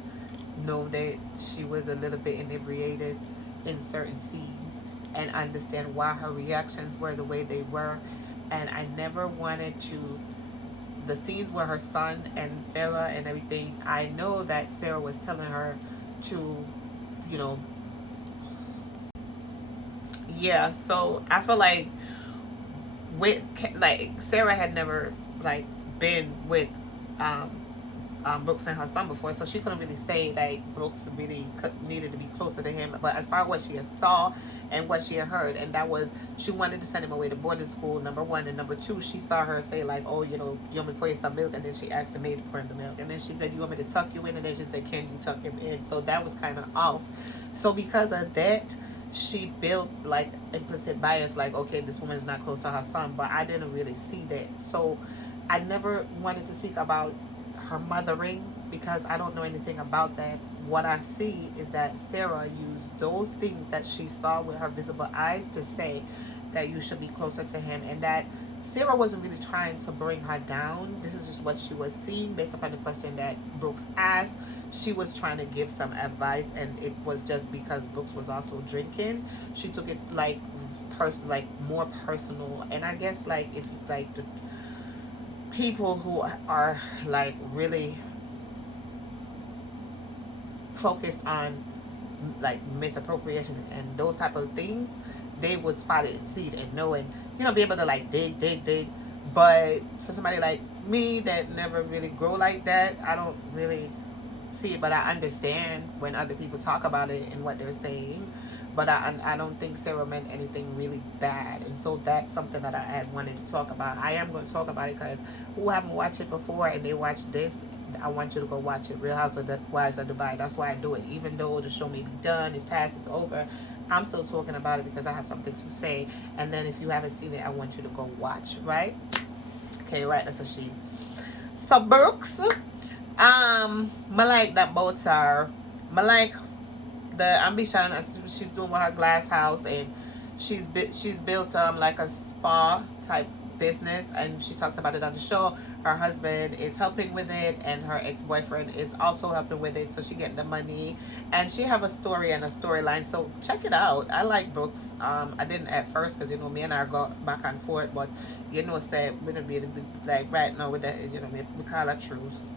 know that she was a little bit inebriated in certain scenes, and understand why her reactions were the way they were. And I never wanted to, the scenes where her son and Sarah and everything, I know that Sarah was telling her to, yeah. So I feel like Sarah had never like been with Brooks and her son before, so she couldn't really say like Brooks really needed to be closer to him. But as far as what she saw and what she had heard, and that was, she wanted to send him away to boarding school, number one, and number two, she saw her say like, oh, you want me to pour you some milk, and then she asked the maid to pour him the milk, and then she said, you want me to tuck you in, and then she said, can you tuck him in? So that was kind of off. So because of that, she built like implicit bias, like, okay, this woman is not close to her son. But I didn't really see that, so I never wanted to speak about her mothering because I don't know anything about that. What I see is that Sarah used those things that she saw with her visible eyes to say that you should be closer to him, and that Sarah wasn't really trying to bring her down. This is just what she was seeing based upon the question that Brooks asked. She was trying to give some advice, and it was just because Brooks was also drinking. She took it like more personal. And I guess like if like the people who are like really focused on like misappropriation and those type of things, they would spot it and see it and know, and be able to like dig. But for somebody like me that never really grow like that, I don't really see it. But I understand when other people talk about it and what they're saying. But I don't think Sarah meant anything really bad. And so that's something that I had wanted to talk about. I am going to talk about it because who haven't watched it before and they watched this, I want you to go watch it. Real Housewives of Dubai. That's why I do it. Even though the show may be done, it's past, it's over, I'm still talking about it because I have something to say. And then if you haven't seen it, I want you to go watch, right? Okay, right, that's a she. So Brooks, I like that both are, I like the ambition she's doing with her glass house, and she's built like a spa type business, and she talks about it on the show. Her husband is helping with it, and her ex-boyfriend is also helping with it, so she getting the money, and she have a story and a storyline. So check it out. I like Brooks. I didn't at first because me and I go back and forth, but say we don't really like right now with that, we call her truce.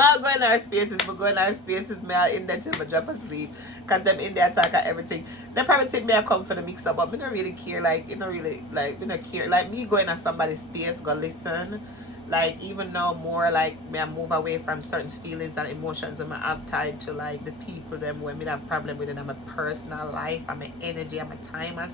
I'll go in our spaces, I'll in there till I drop asleep, because them in there talk everything. They probably take me a come for the mix up, but I don't really care, I don't care. Like me going to somebody's space, go listen, like even though more like me I move away from certain feelings and emotions and I have tied to like the people them when me have problem with it. I'm a personal life, I'm an energy, I'm a time and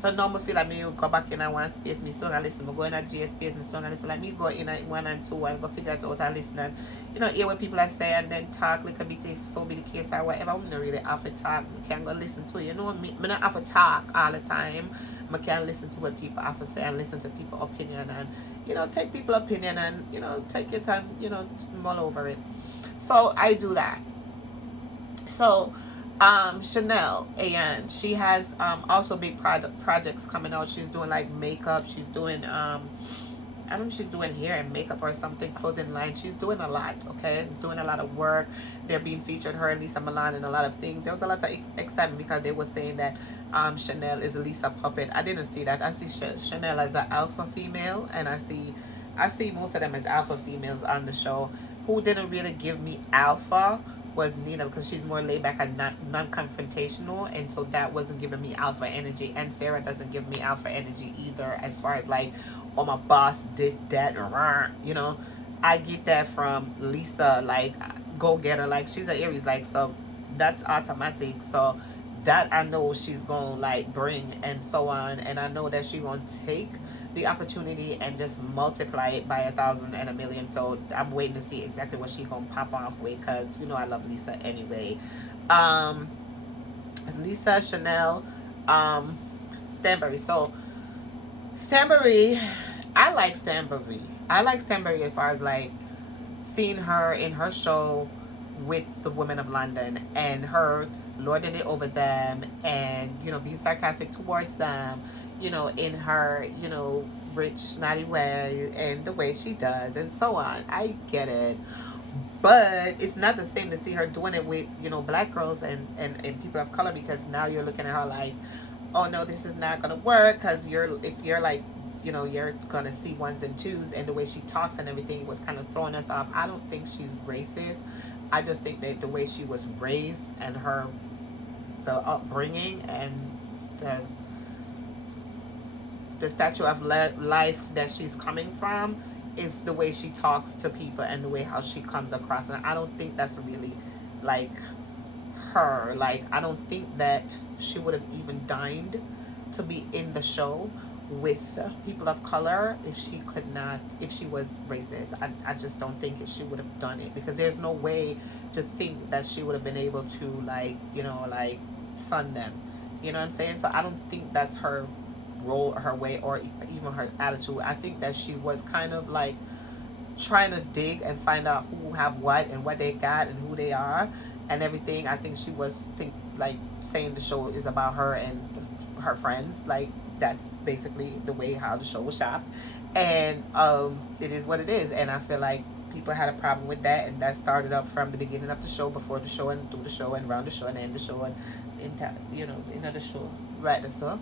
So now I feel like me go back in at one space, me still gonna listen. I go in at G space, me still gonna listen. Like me go in at 1 and 2 and go figure it out and listen and, you know, hear what people are saying and then talk like a bit if so be the case or whatever. I'm not really have to talk. I can go listen to, you know, me not have to talk all the time. I can listen to what people have to say and listen to people's opinion and, you know, take people's opinion and, you know, take your time, you know, mull over it. So I do that. So Chanel, and she has also big projects coming out. She's doing like makeup, she's doing I don't know if she's doing hair and makeup or something, clothing line. She's doing a lot, okay? Doing a lot of work. They're being featured, her and Lisa Milan, in a lot of things. There was a lot of excitement because they were saying that Chanel is a Lisa puppet. I didn't see that. I see Chanel as an alpha female, and I see most of them as alpha females on the show. Who didn't really give me alpha was Nina, because she's more laid back and non-confrontational, and so that wasn't giving me alpha energy. And Sarah doesn't give me alpha energy either, as far as like, oh my boss, this, that, you know. I get that from Lisa, like go getter, like she's an Aries, like, so that's automatic. So that I know she's gonna like bring and so on, and I know that she's gonna take the opportunity and just multiply it by 1,000 and 1,000,000. So I'm waiting to see exactly what she's gonna pop off with, because you know I love Lisa anyway. Lisa, Chanel, Stanbury. So Stanbury, I like Stanbury. I like Stanbury as far as like seeing her in her show with the women of London and her lording it over them and, you know, being sarcastic towards them, you know, in her, you know, rich, snotty way and the way she does and so on. I get it. But it's not the same to see her doing it with, you know, black girls and people of color, because now you're looking at her like, oh no, this is not going to work, because if you're like, you know, you're going to see ones and twos, and the way she talks and everything was kind of throwing us off. I don't think she's racist. I just think that the way she was raised and the upbringing and the statue of life that she's coming from is the way she talks to people and the way how she comes across. And I don't think that's really like her. Like, I don't think that she would have even dined to be in the show with people of color if she was racist. I just don't think she would have done it, because there's no way to think that she would have been able to, like, you know, like sun them, you know what I'm saying? So I don't think that's her role, her way, or even her attitude. I think that she was kind of like trying to dig and find out who have what and what they got and who they are and everything. I think she was like saying the show is about her and her friends. Like, that's basically the way how the show was shot, and it is what it is. And I feel like people had a problem with that, and that started up from the beginning of the show, before the show, and through the show, and around the show, and end the show, and you know, the end of the show, right? And so,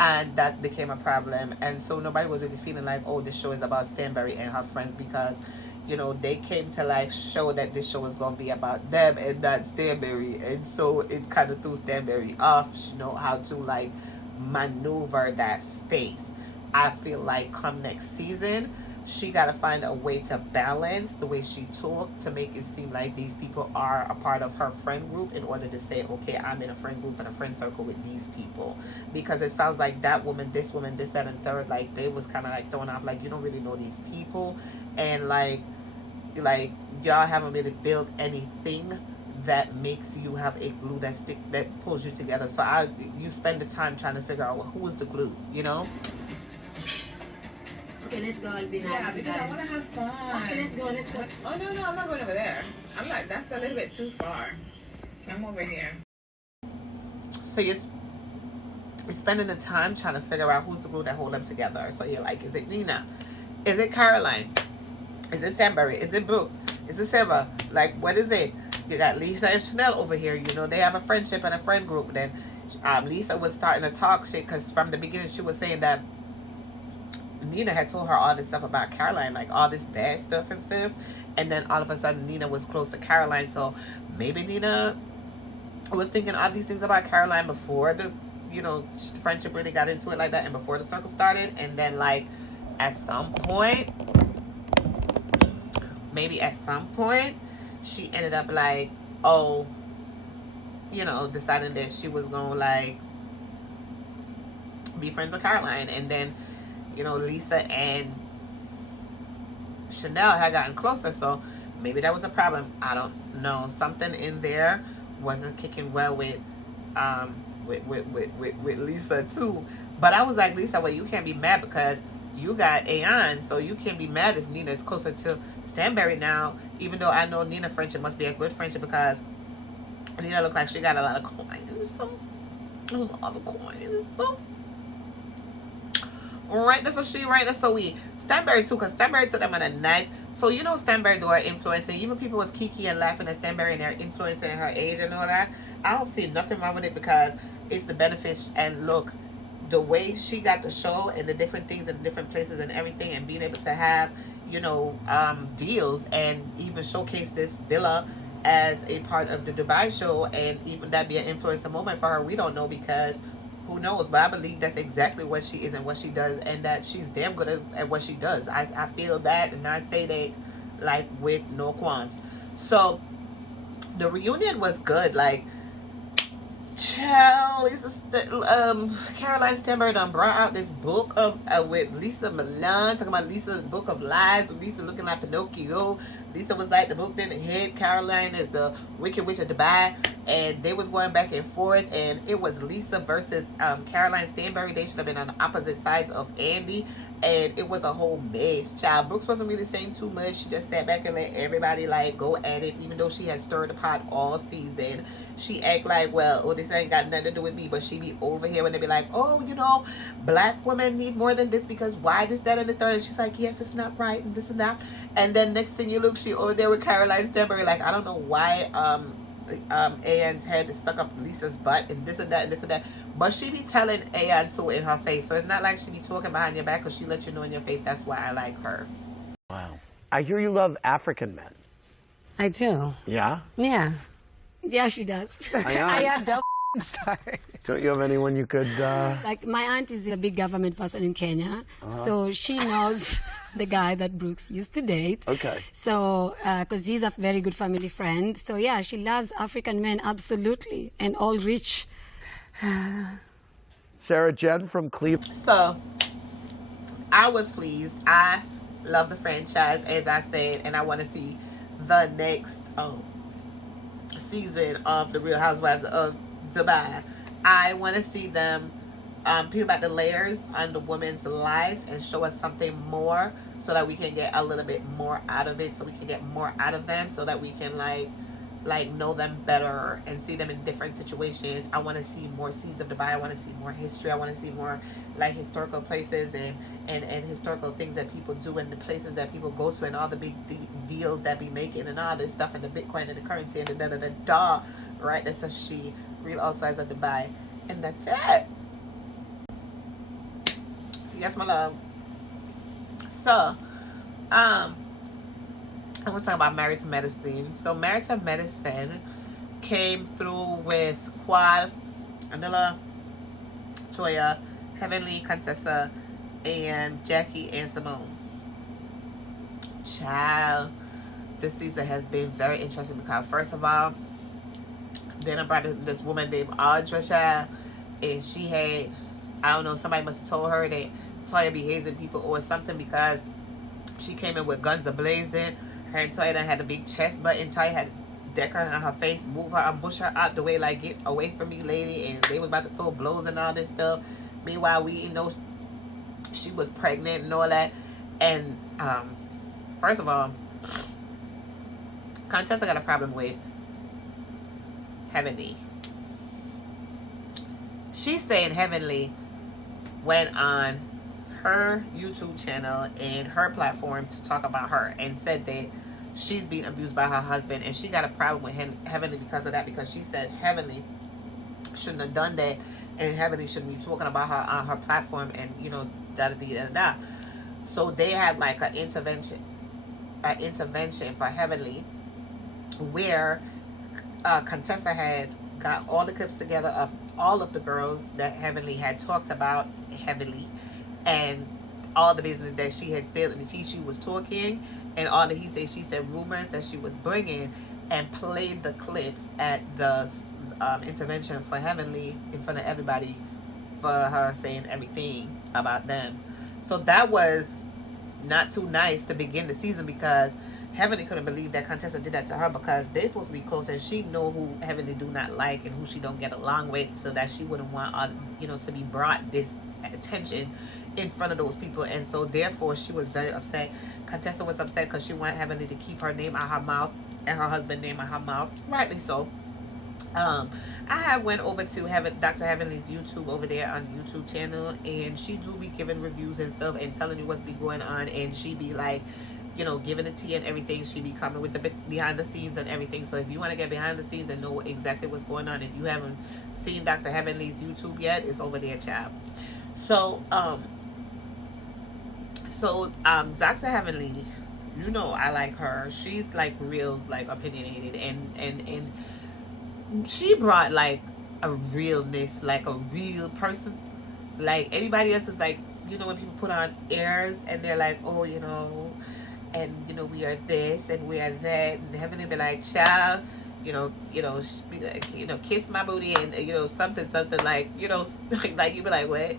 and that became a problem. And so nobody was really feeling like, oh, this show is about Stanbury and her friends, because, you know, they came to like show that this show was going to be about them and not Stanbury. And so it kind of threw Stanbury off, you know, how to like maneuver that space. I feel like come next season, she got to find a way to balance the way she talked to make it seem like these people are a part of her friend group, in order to say, okay, I'm in a friend group and a friend circle with these people. Because it sounds like that woman, this, that, and third, like they was kind of like throwing off, like, you don't really know these people, and like y'all haven't really built anything that makes you have a glue that pulls you together. So you spend the time trying to figure out, well, who is the glue, you know? Okay, let's go. I'll be nice. Yeah, because I want to have fun. Okay, let's go. Oh, no, I'm not going over there. I'm like, that's a little bit too far. I'm over here. So you're spending the time trying to figure out who's the glue that hold them together. So you're like, is it Nina? Is it Caroline? Is it Stanbury? Is it Brooks? Is it Sarah? Like, what is it? You got Lisa and Chanel over here. You know, they have a friendship and a friend group. Then Lisa was starting to talk shit, because from the beginning she was saying that Nina had told her all this stuff about Caroline, like all this bad stuff and stuff. And then all of a sudden Nina was close to Caroline. So maybe Nina was thinking all these things about Caroline before the, you know, friendship really got into it like that, and before the circle started. And then like at some point, maybe at some point, she ended up like, oh, you know, deciding that she was gonna like be friends with Caroline. And then, you know, Lisa and Chanel had gotten closer, so maybe that was a problem. I don't know. Something in there wasn't kicking well with Lisa too. But I was like, Lisa, well, you can't be mad because you got Aeon, so you can't be mad if Nina is closer to Stanberry now. Even though I know Nina friendship must be a good friendship because Nina looked like she got a lot of coins. So, a lot of coins. So. Right, that's a she, right, that's a we. Stanberry too, because Stanberry took them on a night. So you know Stanberry do her influencing. Even people was kiki and laughing at Stanberry and they're influencing her age and all that. I don't see nothing wrong with it because it's the benefits. And look, the way she got the show and the different things in different places and everything, and being able to have, you know, deals and even showcase this villa as a part of the Dubai show, and even that be an influencer moment for her. We don't know because who knows, but I believe that's exactly what she is and what she does, and that she's damn good at what she does. I feel that, and I say that like with no qualms. So the reunion was good. Like, child, Caroline Stanberry done brought out this book of with Lisa Milan, talking about Lisa's book of lies, with Lisa looking like Pinocchio. Lisa was like, the book didn't hit. Caroline is the Wicked Witch of Dubai. And they was going back and forth. And it was Lisa versus Caroline Stanberry. They should have been on the opposite sides of Andy. And it was a whole mess. Child, Brooks wasn't really saying too much. She just sat back and let everybody like go at it. Even though she had stirred the pot all season. She act like, well, oh, this ain't got nothing to do with me. But she be over here when they be like, oh, you know, black women need more than this because why this, that, and the third. And she's like, yes, it's not right, and this and that. And then next thing you look, she over there with Caroline Stanberry. Like, I don't know why Ayan's head is stuck up Lisa's butt and this and that and this and that. But she be telling Ayan too in her face. So it's not like she be talking behind your back, because she let you know in your face. That's why I like her. Wow. I hear you love African men. I do. Yeah? Yeah. Yeah, she does. I have double stars. Don't you have anyone you could... Like, my aunt is a big government person in Kenya, so she knows the guy that Brooks used to date. Okay. So, because he's a very good family friend. So, yeah, she loves African men, absolutely, and all rich. Sarah Jen from Cleveland. So, I was pleased. I love the franchise, as I said, and I want to see the next season of The Real Housewives of Dubai. I want to see them peel back the layers on the women's lives and show us something more, so that we can get a little bit more out of it, so we can get more out of them, so that we can like know them better and see them in different situations. I want to see more scenes of Dubai. I want to see more history. I want to see more like historical places and historical things that people do, and the places that people go to, and all the big deals that be making, and all this stuff, and the Bitcoin and the currency and the right? That's a she. Real Housewives of Dubai. And that's it. Yes, my love. So, I want to talk about Married to Medicine. So, Married to Medicine came through with Quad, Anila, Toya, Heavenly, Contessa, and Jackie and Simone. Child, this season has been very interesting because, first of all, then I brought this woman named Audra, child, and she had, I don't know, somebody must have told her that Toya be hazing people or something, because she came in with guns a-blazing. Her and Toya done had a big chest button. Toya had deck her on her face, move her, ambush her out the way, like, get away from me, lady. And they was about to throw blows and all this stuff. Meanwhile, we didn't know she was pregnant and all that. And first of all, Contessa got a problem with Heavenly. She's saying Heavenly went on her YouTube channel and her platform to talk about her, and said that she's being abused by her husband, and she got a problem with Heavenly because of that, because she said Heavenly shouldn't have done that, and Heavenly shouldn't be talking about her on her platform, and you know, da da da da. So they had like an intervention for Heavenly, where Contessa had got all the clips together of all of the girls that Heavenly had talked about heavily, and all the business that she had spilled in the tea she was talking, and all the he said she said rumors that she was bringing, and played the clips at the intervention for Heavenly in front of everybody for her saying everything about them. So that was not too nice to begin the season, because Heavenly couldn't believe that Contessa did that to her, because they're supposed to be close and she know who Heavenly do not like and who she don't get along with, so that she wouldn't want to be brought this attention in front of those people. And so therefore she was very upset. Contessa was upset because she wanted Heavenly to keep her name out her mouth and her husband's name out her mouth, rightly so. I have went over to Dr. Heavenly's YouTube over there on the YouTube channel, and she do be giving reviews and stuff and telling you what's be going on, and she be like, giving the tea and everything. She be coming with the behind the scenes and everything. So if you want to get behind the scenes and know exactly what's going on, if you haven't seen Dr. Heavenly's YouTube yet, it's over there, child. So Dr. Heavenly, I like her. She's like real, like opinionated, and she brought like a realness, like a real person. Like everybody else is like, when people put on airs and they're like, oh, and we are this and we are that, and Heavenly be like, child, be like, kiss my booty, and something like, like you be like, what?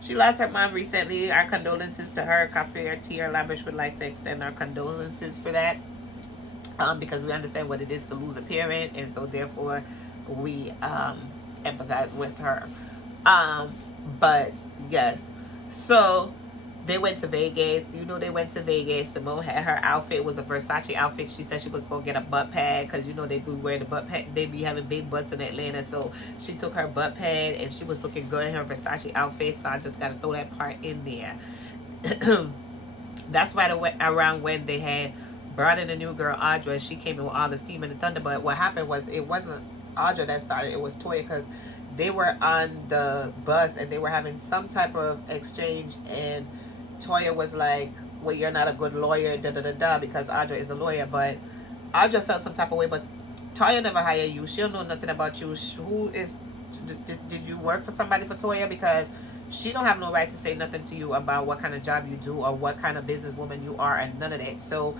She lost her mom recently. Our condolences to her. Cafe or T or Labrish would like to extend our condolences for that, because we understand what it is to lose a parent, and so therefore we empathize with her. But yes, so they went to Vegas. They went to Vegas. Simone had her outfit. It was a Versace outfit. She said she was going to get a butt pad, because they be wearing the butt pad. They be having big butts in Atlanta. So she took her butt pad and she was looking good in her Versace outfit. So I just got to throw that part in there. That's right around when they had brought in a new girl, Audra. She came in with all the steam and the thunder. But what happened was, it wasn't Audra that started. It was Toya, because they were on the bus and they were having some type of exchange, and Toya was like, well, you're not a good lawyer, because Audra is a lawyer. But Audra felt some type of way, but Toya never hired you. She don't know nothing about you. Did you work for somebody for Toya? Because she don't have no right to say nothing to you about what kind of job you do or what kind of businesswoman you are, and none of that. So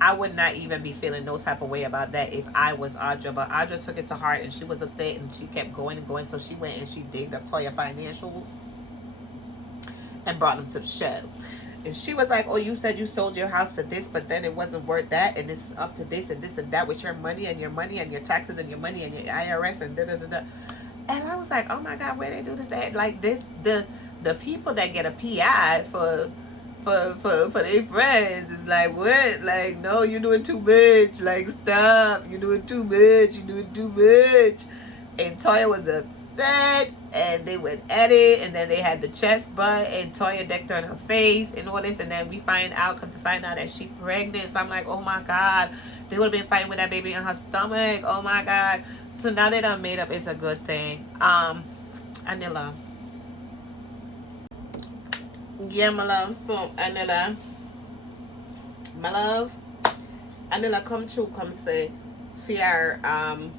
I would not even be feeling no type of way about that if I was Audra. But Audra took it to heart, and she was upset, and she kept going and going. So she went and she digged up Toya financials and brought them to the show. And she was like, oh, you said you sold your house for this, but then it wasn't worth that, and it's up to this and this and that with your money and your taxes and your money and your IRS and da-da-da-da. And I was like, oh my God, where they do this at? Like this, the people that get a PI for their friends is like, what? Like, no, you're doing too much. Like, stop. You're doing too much. You're doing too much. And Toya was upset, and they went at it, and then they had the chest butt, and Toya decked her in her face and all this, and then come to find out that she pregnant. So I'm like, oh my God, they would have been fighting with that baby in her stomach. Oh my God. So now that I'm made up, it's a good thing. Anila. Yeah, my love. So Anila, my love, Anila come true, come say fear our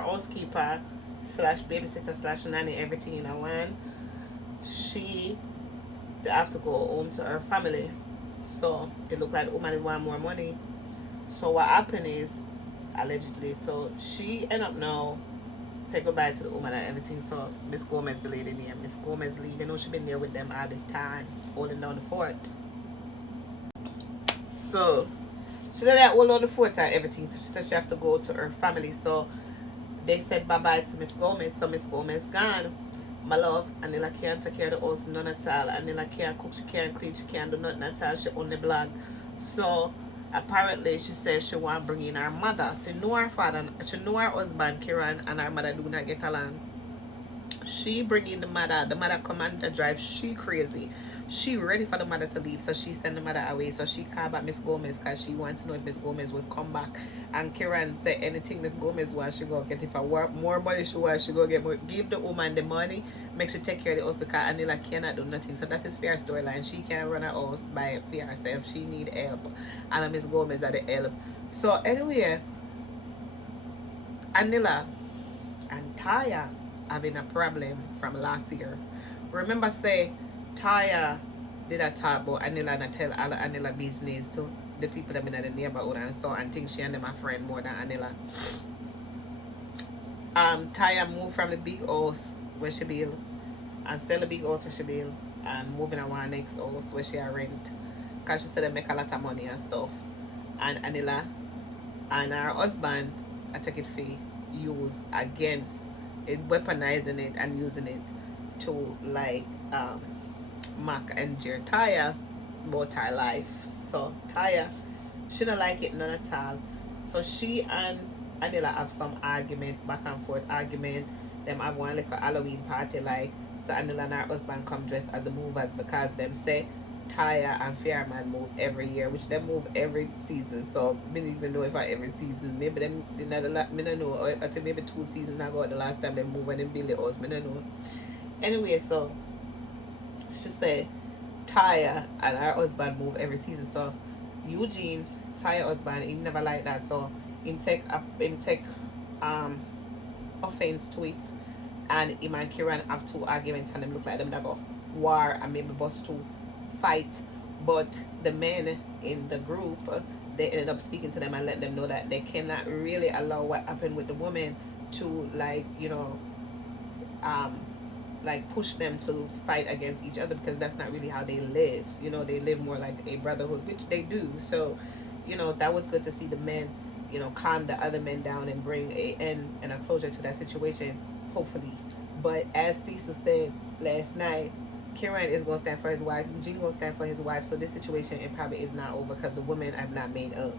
housekeeper / babysitter / nanny, everything one. She have to go home to her family. So it looked like the woman want more money. So what happened is, allegedly, so she ended up now say goodbye to the woman and everything. So Miss Gomez, the lady there, Miss Gomez leaving. She been there with them all this time, holding down the fort. So she did that all on the fort and everything. So she said she have to go to her family. So they said bye-bye to Miss Gomez. So Miss Gomez gone. My love, Anila can't take care of the house, none at all. Anila can't cook, she can't clean, she can't do nothing at all. She on the blog. So apparently she says she want to bring in her mother. She know her father, she know her husband, Kiran, and her mother do not get along. She bring in the mother come and drive she crazy. She ready for the mother to leave, so she send the mother away. So she called back Miss Gomez because she wants to know if Miss Gomez would come back. And Kiran said anything Miss Gomez wants, she go get. If I want more money, she wants, she go get more. Give the woman the money, make sure take care of the house, because Anila cannot do nothing. So that is fair storyline. She can't run her house by herself. She need help, and Miss Gomez are the help. So anyway, Anila and Taya having a problem from last year. Remember, say Taya did I talk about Anila and I tell all the Anila business to the people that been in the neighborhood and so and think she and them a friend more than Anila. Taya moved from the big house where she build and sell the big house where she build and moving on one next house where she a rent. Cause she said they make a lot of money and stuff. And Anila and her husband I take it for use against it, weaponizing it and using it to like mock and jeer Taya about her life. So Taya, she don't like it none at all. So she and Anila have some argument, back and forth argument. Them have one like a Halloween party like, so Anila and her husband come dressed as the movers because them say Taya and Fairman move every year, which they move every season. So me don't even know if I every season. Maybe them me don't know. Or I think maybe 2 seasons ago the last time they moved when they build the house. Me don't know. Anyway, so she said Taya and her husband move every season. So Eugene, Taya husband, he never like that. So him take offense to it, and him and Kieran have 2 arguments and them look like them that go war and maybe bust 2 fight. But the men in the group, they ended up speaking to them and let them know that they cannot really allow what happened with the woman to like, you know, like push them to fight against each other, because that's not really how they live. You know, they live more like a brotherhood, which they do. So, you know, that was good to see the men, you know, calm the other men down and bring a end and a closure to that situation, hopefully. But as Cecil said last night, Kieran is going to stand for his wife. Eugene going to stand for his wife. So this situation, it probably is not over because the women have not made up.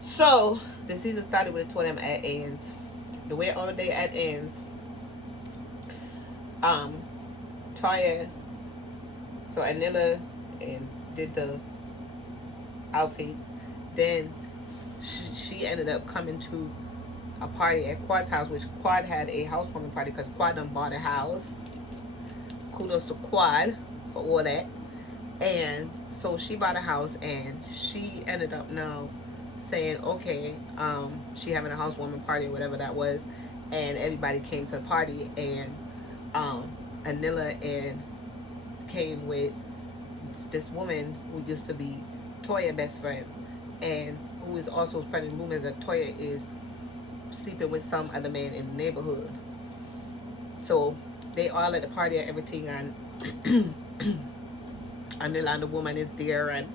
So the season started with the 2 of them at ends. The way all the day at ends, Toya, so Anila and did the outfit. Then she ended up coming to a party at Quad's house, which Quad had a housewarming party because Quad done bought a house. Kudos to Quad for all that. And so she bought a house and she ended up now saying, okay, she having a housewarming party or whatever that was, and everybody came to the party, and Anila and came with this woman who used to be Toya's best friend, and who is also spreading rumors that Toya is sleeping with some other man in the neighborhood. So they all at the party and everything, and Anila and the woman is there, and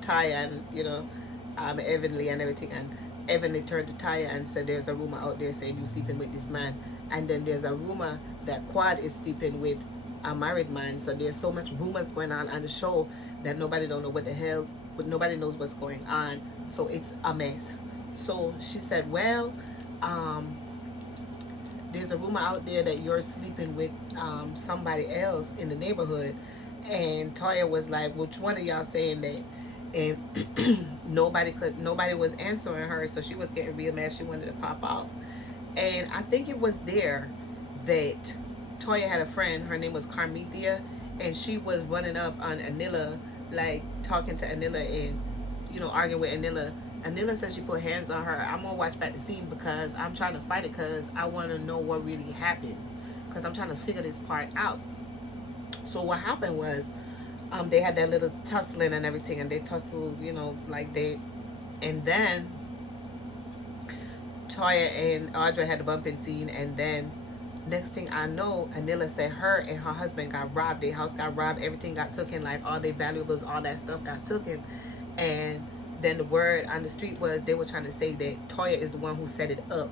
Taya and, you know, Evanly and everything, and Evanly turned to Taya and said there's a rumor out there saying you sleeping with this man, and then there's a rumor that Quad is sleeping with a married man. So there's so much rumors going on the show that nobody don't know what the hell, but nobody knows what's going on. So it's a mess. So she said, well, there's a rumor out there that you're sleeping with somebody else in the neighborhood. And Toya was like, which one of y'all saying that? And nobody was answering her, so she was getting real mad. She wanted to pop off. And I think it was there that Toya had a friend, her name was Carmethia, and she was running up on Anila, like talking to Anila and, you know, arguing with Anila. Anila said she put hands on her. I'm gonna watch back the scene because I'm trying to fight it, because I want to know what really happened, because I'm trying to figure this part out. So what happened was, they had that little tussling and everything, and they tussled, you know, like they, and then Toya and Audra had the bumping scene, and then next thing I know, Anila said her and her husband got robbed. Their house got robbed, everything got taken, like all their valuables, all that stuff got taken. And then the word on the street was they were trying to say that Toya is the one who set it up,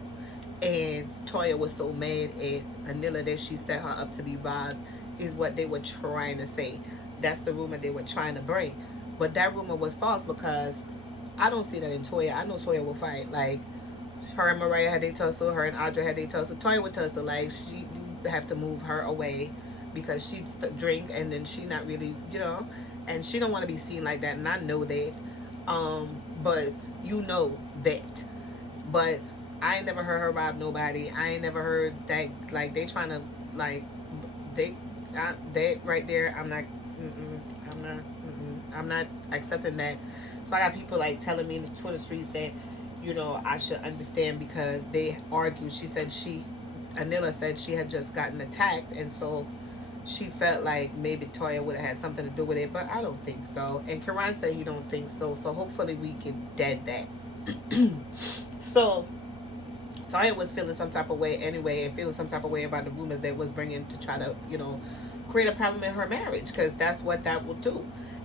and Toya was so mad at Anila that she set her up to be robbed, is what they were trying to say. That's the rumor they were trying to bring. But that rumor was false, because I don't see that in Toya. I know Toya will fight. Like, her and Mariah had their tussle, her and Audra had their tussle. Toya would tussle. Like, you have to move her away because she drink, and then she not really, you know, and she don't want to be seen like that, and I know that. But you know that. But I ain't never heard her rob nobody. I ain't never heard that, like, they trying to, like, they right there, I'm not accepting that. So I got people like telling me in the Twitter streets that, you know, I should understand, because they argued. She said Anila said she had just gotten attacked, and so she felt like maybe Toya would have had something to do with it, but I don't think so. And Karan said he don't think so. So hopefully we can dead that. So Toya was feeling some type of way anyway, and feeling some type of way about the rumors they was bringing to try to, you know, create a problem in her marriage, because that's what that will do.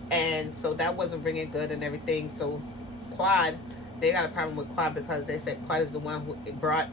And so that wasn't bringing good and everything. So Quad, they got a problem with Quad because they said Quad is the one who brought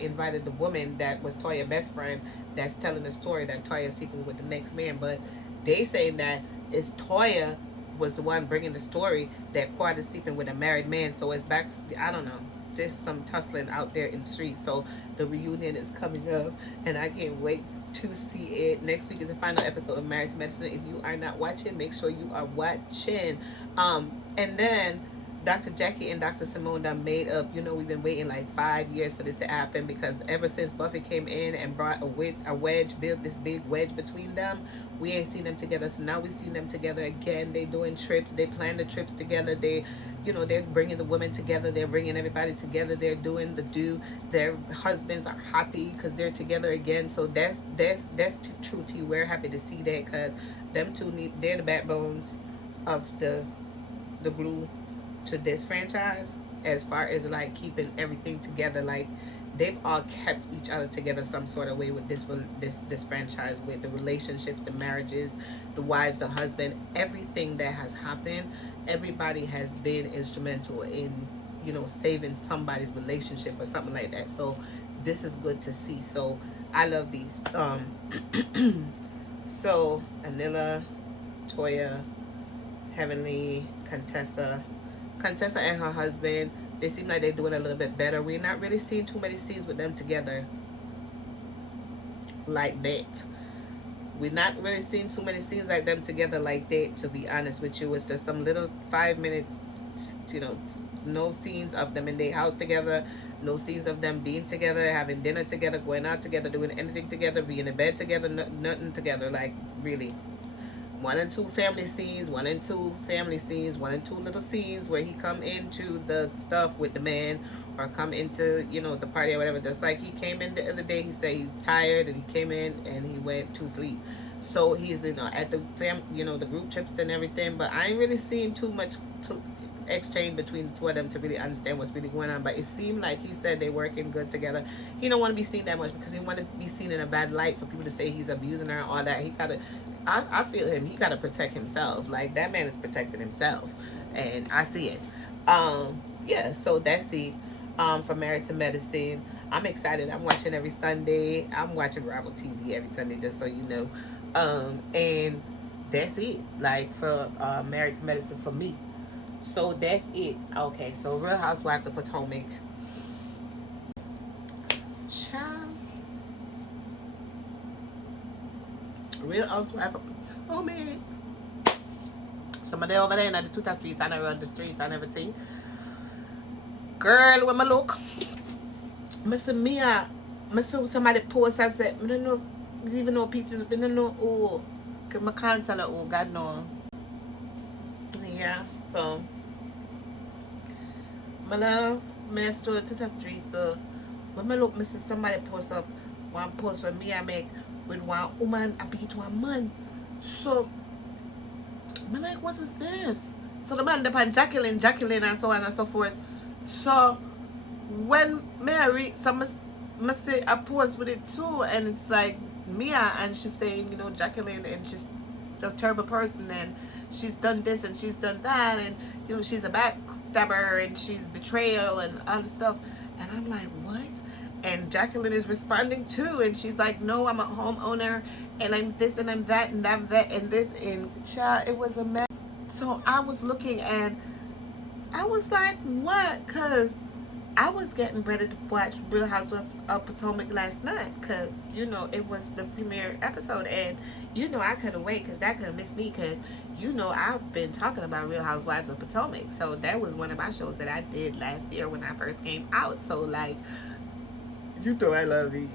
invited the woman that was Toya's best friend that's telling the story that Toya is sleeping with the next man. But they saying that it's Toya was the one bringing the story that Quad is sleeping with a married man. So it's back, I don't know, there's some tussling out there in the streets. So the reunion is coming up, and I can't wait to see it. Next week is the final episode of Married to Medicine. If you are not watching, make sure you are watching. And then Dr. Jackie and Dr. Simone done made up. You know, we've been waiting like 5 years for this to happen, because ever since Buffy came in and brought a wedge, built this big wedge between them, we ain't seen them together. So now we see them together again. They doing trips. They plan the trips together. They, you know, they're bringing the women together. They're bringing everybody together. They're doing the do. Their husbands are happy because they're together again. So that's true tea. We're happy to see that, because them two they're the backbones of the glue to this franchise, as far as like keeping everything together. Like they've all kept each other together some sort of way with this franchise, with the relationships, the marriages, the wives, the husband, everything that has happened. Everybody has been instrumental in, you know, saving somebody's relationship or something like that. So this is good to see. So I love these. So Anila, Toya, Heavenly, Contessa and her husband, they seem like they're doing a little bit better. We're not really seeing too many scenes with them together like that. We're not really seeing too many scenes like them together like that, to be honest with you. It's just some little 5 minutes, you know, no scenes of them in their house together, no scenes of them being together, having dinner together, going out together, doing anything together, being in bed together, nothing together. Like, really. 1 and 2 family scenes, 1 and 2 family scenes, 1 and 2 little scenes where he come into the stuff with the man, or come into, you know, the party or whatever. Just like he came in the other day, he said he's tired, and he came in and he went to sleep. So he's, you know, at the you know, the group trips and everything. But I ain't really seen too much exchange between the two of them to really understand what's really going on. But it seemed like he said they working good together. He don't want to be seen that much, because he want to be seen in a bad light for people to say he's abusing her and all that. He gotta, I feel him, he gotta protect himself. Like, that man is protecting himself, and I see it. Yeah, so that's it. For Married to Medicine, I'm excited. I'm watching every Sunday. I'm watching Rival TV every Sunday, just so you know. And that's it, like, for Married to Medicine for me. So that's it. Okay, so Real Housewives of Potomac. Child. Real Housewives of Potomac. Somebody over there in the 2,000 streets, I never run the streets and everything. Girl, when I look, I see somebody post and say, I don't know, even know pictures, I don't know who, because I can't tell her who, God knows. Yeah, so my love, I stole the 2003. So when I look, I see somebody post up one post for me I make with one woman and beat one man. So I'm like, what is this? So the man depend Jacqueline and so on and so forth. So when Mary, so I say I post with it too, and it's like Mia, and she's saying, you know, Jacqueline, and she's a terrible person, and she's done this and she's done that, and, you know, she's a backstabber, and she's betrayal and all this stuff. And I'm like, what? And Jacqueline is responding too, and she's like, no, I'm a homeowner, and I'm this and I'm that and that and this, and child, it was a mess. So I was looking, and I was like, what? Because I was getting ready to watch Real Housewives of Potomac last night, because, you know, it was the premiere episode, and, you know, I couldn't wait, because that could miss me, because, you know, I've been talking about Real Housewives of Potomac. So that was one of my shows that I did last year when I first came out. So, like, you know I love it.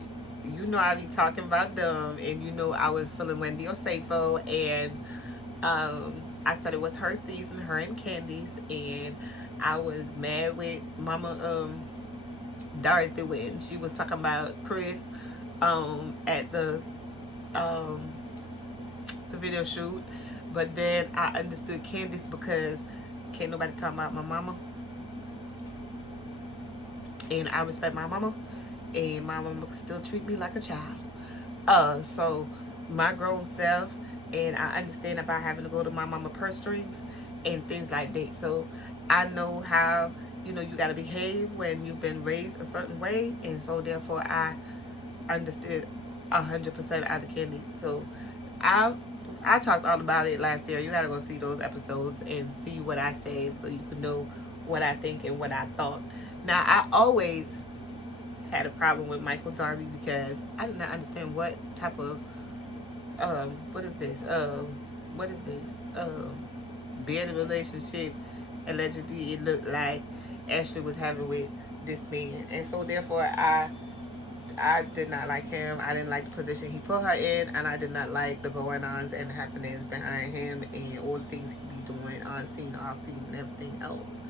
You know I be talking about them, and, you know, I was feeling Wendy Osafo, and I said it was her season, her and Candice, and I was mad with Mama Dorothy when she was talking about Chris at the the video shoot. But then I understood Candace because can't nobody talk about my mama. And I respect my mama. And my mama still treat me like a child. So my grown self, and I understand about having to go to my mama purse strings and things like that. So I know how, you know, you got to behave when you've been raised a certain way. And so therefore I understood 100% out of Candy. So I talked all about it last year. You got to go see those episodes and see what I said so you can know what I think and what I thought. Now, I always had a problem with Michael Darby because I did not understand what type of bearded relationship allegedly it looked like Ashley was having with this man. And so therefore I did not like him. I didn't like the position he put her in, and I did not like the going-ons and happenings behind him and all the things he be doing on scene, off scene, and everything else.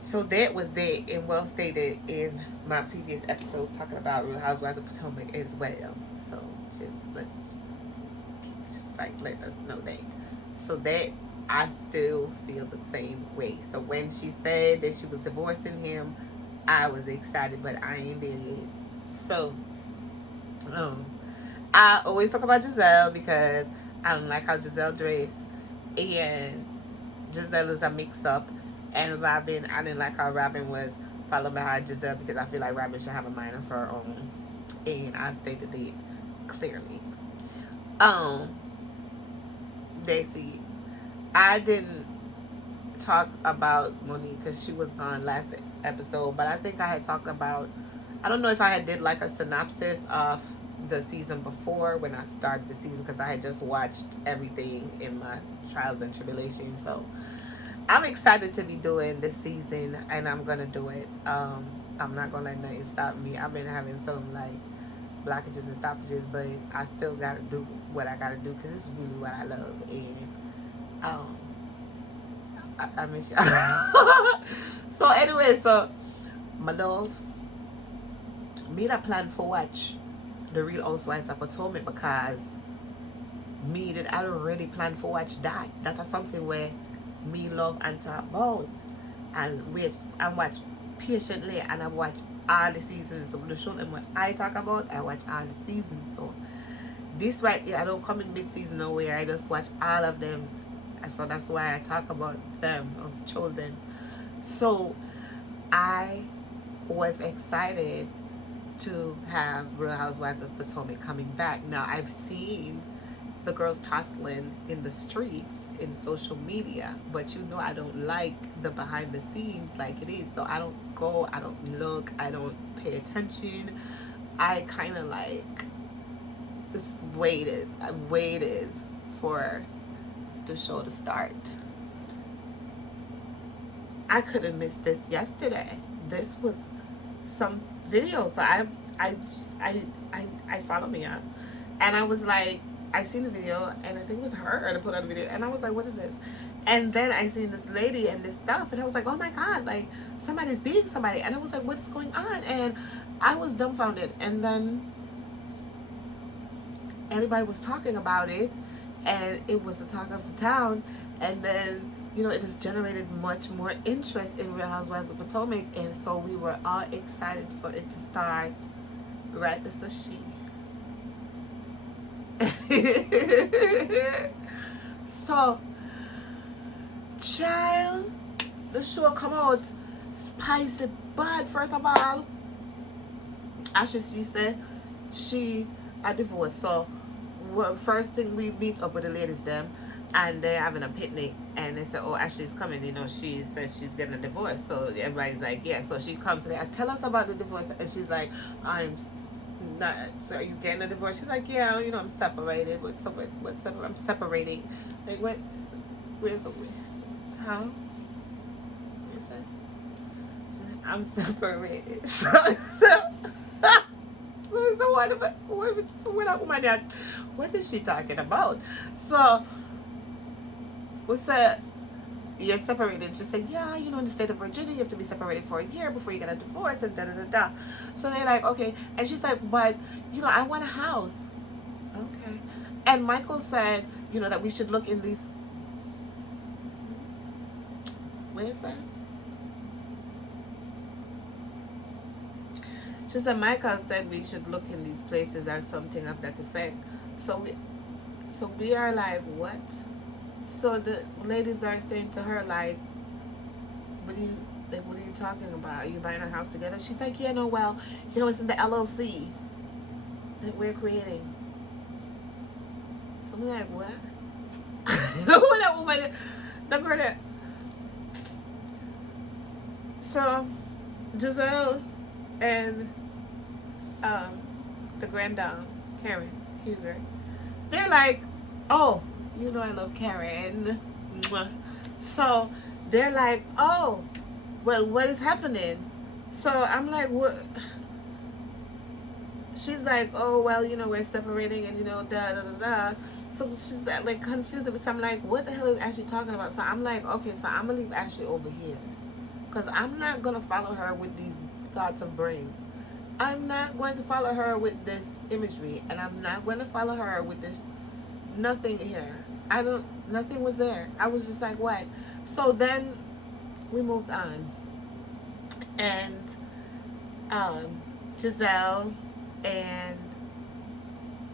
So that was that, and well stated in my previous episodes talking about Real Housewives of Potomac as well. So just let us know that. So that I still feel the same way. So when she said that she was divorcing him, I was excited, but I ain't there yet. So I always talk about Giselle because I don't like how Giselle dressed, and Giselle is a mix-up. And Robin, I didn't like how Robin was following behind Giselle because I feel like Robin should have a mind of her own, and I stated it clearly. Daisy, I didn't talk about Monique because she was gone last episode, but I think I had talked about, I don't know if I had did like a synopsis of the season before when I started the season, because I had just watched everything in my trials and tribulations. So I'm excited to be doing this season, and I'm gonna do it. I'm not gonna let nothing stop me. I've been having some like blockages and stoppages, but I still gotta do what I gotta do because this is really what I love, and I miss y'all. So anyway, so my love, me that plan for watch the Real Housewives of Potomac because me that I already planned for watch that. That is something where me love and talk about and wait and watch patiently, and I watch all the seasons of the show. And what I talk about, I watch all the seasons. So this right here, I don't come in mid-season nowhere. I just watch all of them. So that's why I talk about them. I was chosen. So I was excited to have Real Housewives of Potomac coming back. Now I've seen the girls tussling in the streets in social media, but you know I don't like the behind the scenes like it is. So I don't go, I don't look, I don't pay attention. I kind of like just waited. I waited for the show to start. I could have missed this yesterday. This was some videos. So I follow me up, and I was like, I seen the video, and I think it was her that put out the video, and I was like, what is this? And then I seen this lady and this stuff, and I was like, oh my god, like somebody's beating somebody, and I was like, what's going on? And I was dumbfounded. And then everybody was talking about it, and it was the talk of the town. And then, you know, it just generated much more interest in Real Housewives of Potomac, and so we were all excited for it to start. Right, this is she. So, child, the show come out spicy bad. First of all, Ashley, she said she a divorce. So first thing, we meet up with the ladies them, and they're having a picnic, and they said, oh, Ashley's coming, you know, she said she's getting a divorce. So everybody's like, yeah. So she comes to there, tell us about the divorce, and she's like, I'm not, so are you getting a divorce? She's like, yeah, you know, I'm separated. I'm separating. Like, what? Where's the, how? Yes, I'm separated. So what is she talking about? So what's that? You're separated. She said, yeah, you know, in the state of Virginia, you have to be separated for a year before you get a divorce, and da-da-da-da. So they're like, okay. And she's like, but, you know, I want a house. Okay. And Michael said, you know, that we should look in these. Where is that? She said Michael said we should look in these places or something of that effect. So we are like, what? So the ladies are saying to her like, what are you talking about? Are you buying a house together? She's like, yeah, no, well, you know, it's in the LLC that we're creating. So I'm like, what? What that woman? The girl that. So Giselle and the granddaughter, Karen Huger, they're like, oh, you know I love Karen. Mwah. So they're like, oh, well, what is happening? So I'm like, what? She's like, oh, well, you know, we're separating and, you know, da da da da. So she's like confused. So I'm like, what the hell is Ashley talking about? So I'm like, okay, so I'm going to leave Ashley over here. Because I'm not going to follow her with these thoughts of brains. I'm not going to follow her with this imagery. And I'm not going to follow her with this nothing here. Nothing was there. I was just like, what? So then we moved on. And Giselle and,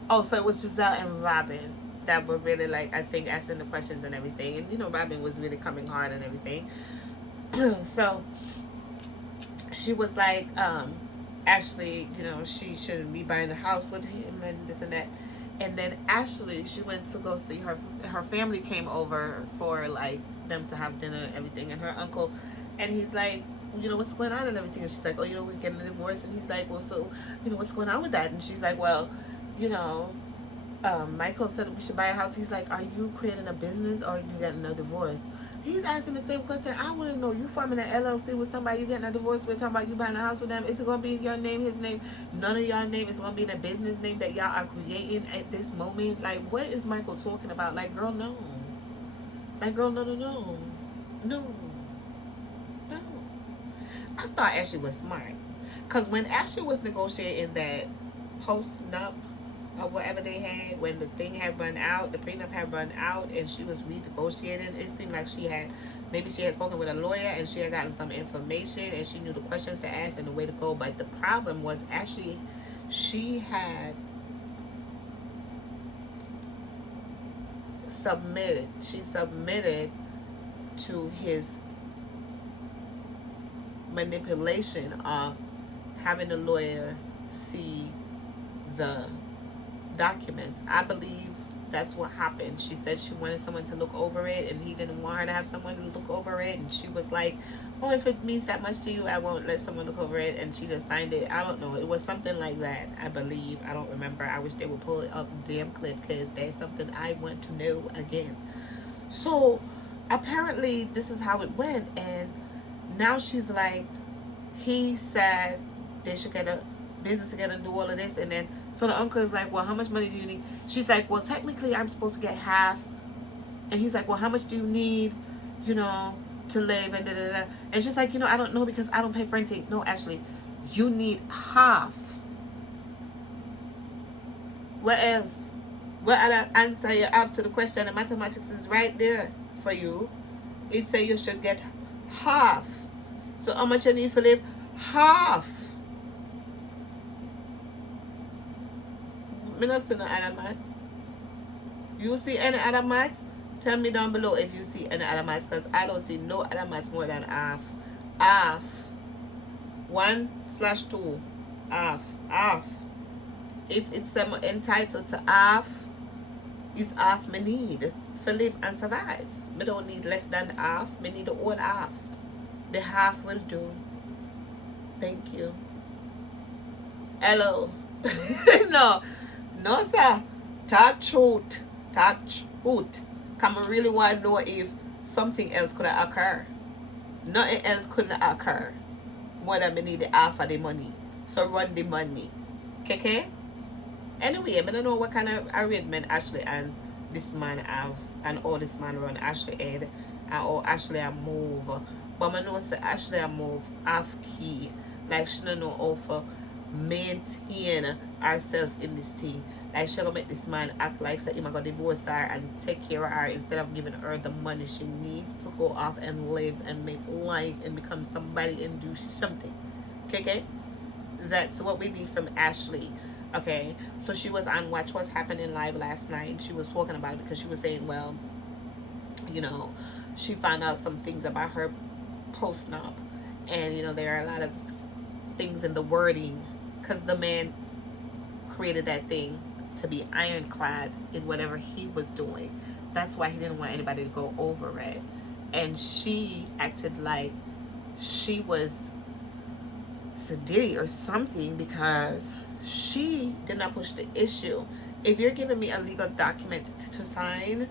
oh, so it was Giselle and Robin that were really like, I think, asking the questions and everything. And, you know, Robin was really coming hard and everything. So she was like, Ashley, you know, she shouldn't be buying a house with him and this and that. And then Ashley, she went to go see her family came over for like them to have dinner and everything, and her uncle, and he's like, you know, what's going on and everything, and she's like, oh, you know, we're getting a divorce, and he's like, well, so, you know, what's going on with that? And she's like, well, you know, Michael said we should buy a house. He's like, are you creating a business or are you getting a divorce? He's asking the same question. I want to know, you forming an LLC with somebody you getting a divorce with, talking about you buying a house with them. Is it going to be in your name, his name? None of y'all name. It's going to be in a business name that y'all are creating at this moment. Like, what is Michael talking about? Like, girl, no. Like, girl, no. I thought Ashley was smart. Because when Ashley was negotiating that post-nup, or whatever they had, when the thing had run out, the prenup had run out, and she was renegotiating, it seemed like maybe she had spoken with a lawyer and she had gotten some information and she knew the questions to ask and the way to go. But the problem was actually she submitted to his manipulation of having the lawyer see the documents. I believe that's what happened. She said she wanted someone to look over it and he didn't want her to have someone to look over it, and she was like, oh, if it means that much to you, I won't let someone look over it, and she just signed it. I don't know, it was something like that, I believe. I don't remember. I wish they would pull up the damn clip because there's something I want to know again. So apparently this is how it went, and now she's like, he said they should get a business together and do all of this, and then so the uncle is like, well, how much money do you need? She's like, well, technically I'm supposed to get half. And he's like, well, how much do you need, you know, to live and da-da-da. And she's like, you know, I don't know because I don't pay for anything. No, actually, you need half. What else? What other answer you have to the question? The mathematics is right there for you. It says you should get half. So how much you need to live? Half. I don't see no other math. You see any other math? Tell me down below if you see any other math, because I don't see no other math more than half. Half. 1/2. Half. If it's entitled to half, it's half me need to live and survive. Me don't need less than half. Me need the whole half. The half will do. Thank you. Hello. No, sir. Talk truth. Come I really want to know if something else could have occurred. Nothing else couldn't occur. More than me need the half of the money. So run the money. Okay? Anyway, I don't know what kind of arrangement Ashley and this man have, and all this man run Ashley head, and all Ashley a move. But I know say Ashley a move half key. Like she don't know how to maintain ourselves in this thing. Like, she gonna make this man act like so him gonna divorce her and take care of her instead of giving her the money she needs to go off and live and make life and become somebody and do something. Okay? That's what we need from Ashley. Okay? So she was on Watch What's Happening Live last night, and she was talking about it because she was saying, well, you know, she found out some things about her post-nup, and, you know, there are a lot of things in the wording because the man created that thing to be ironclad in whatever he was doing. That's why he didn't want anybody to go over it. And she acted like she was Sadiddy or something because she did not push the issue. If you're giving me a legal document to sign,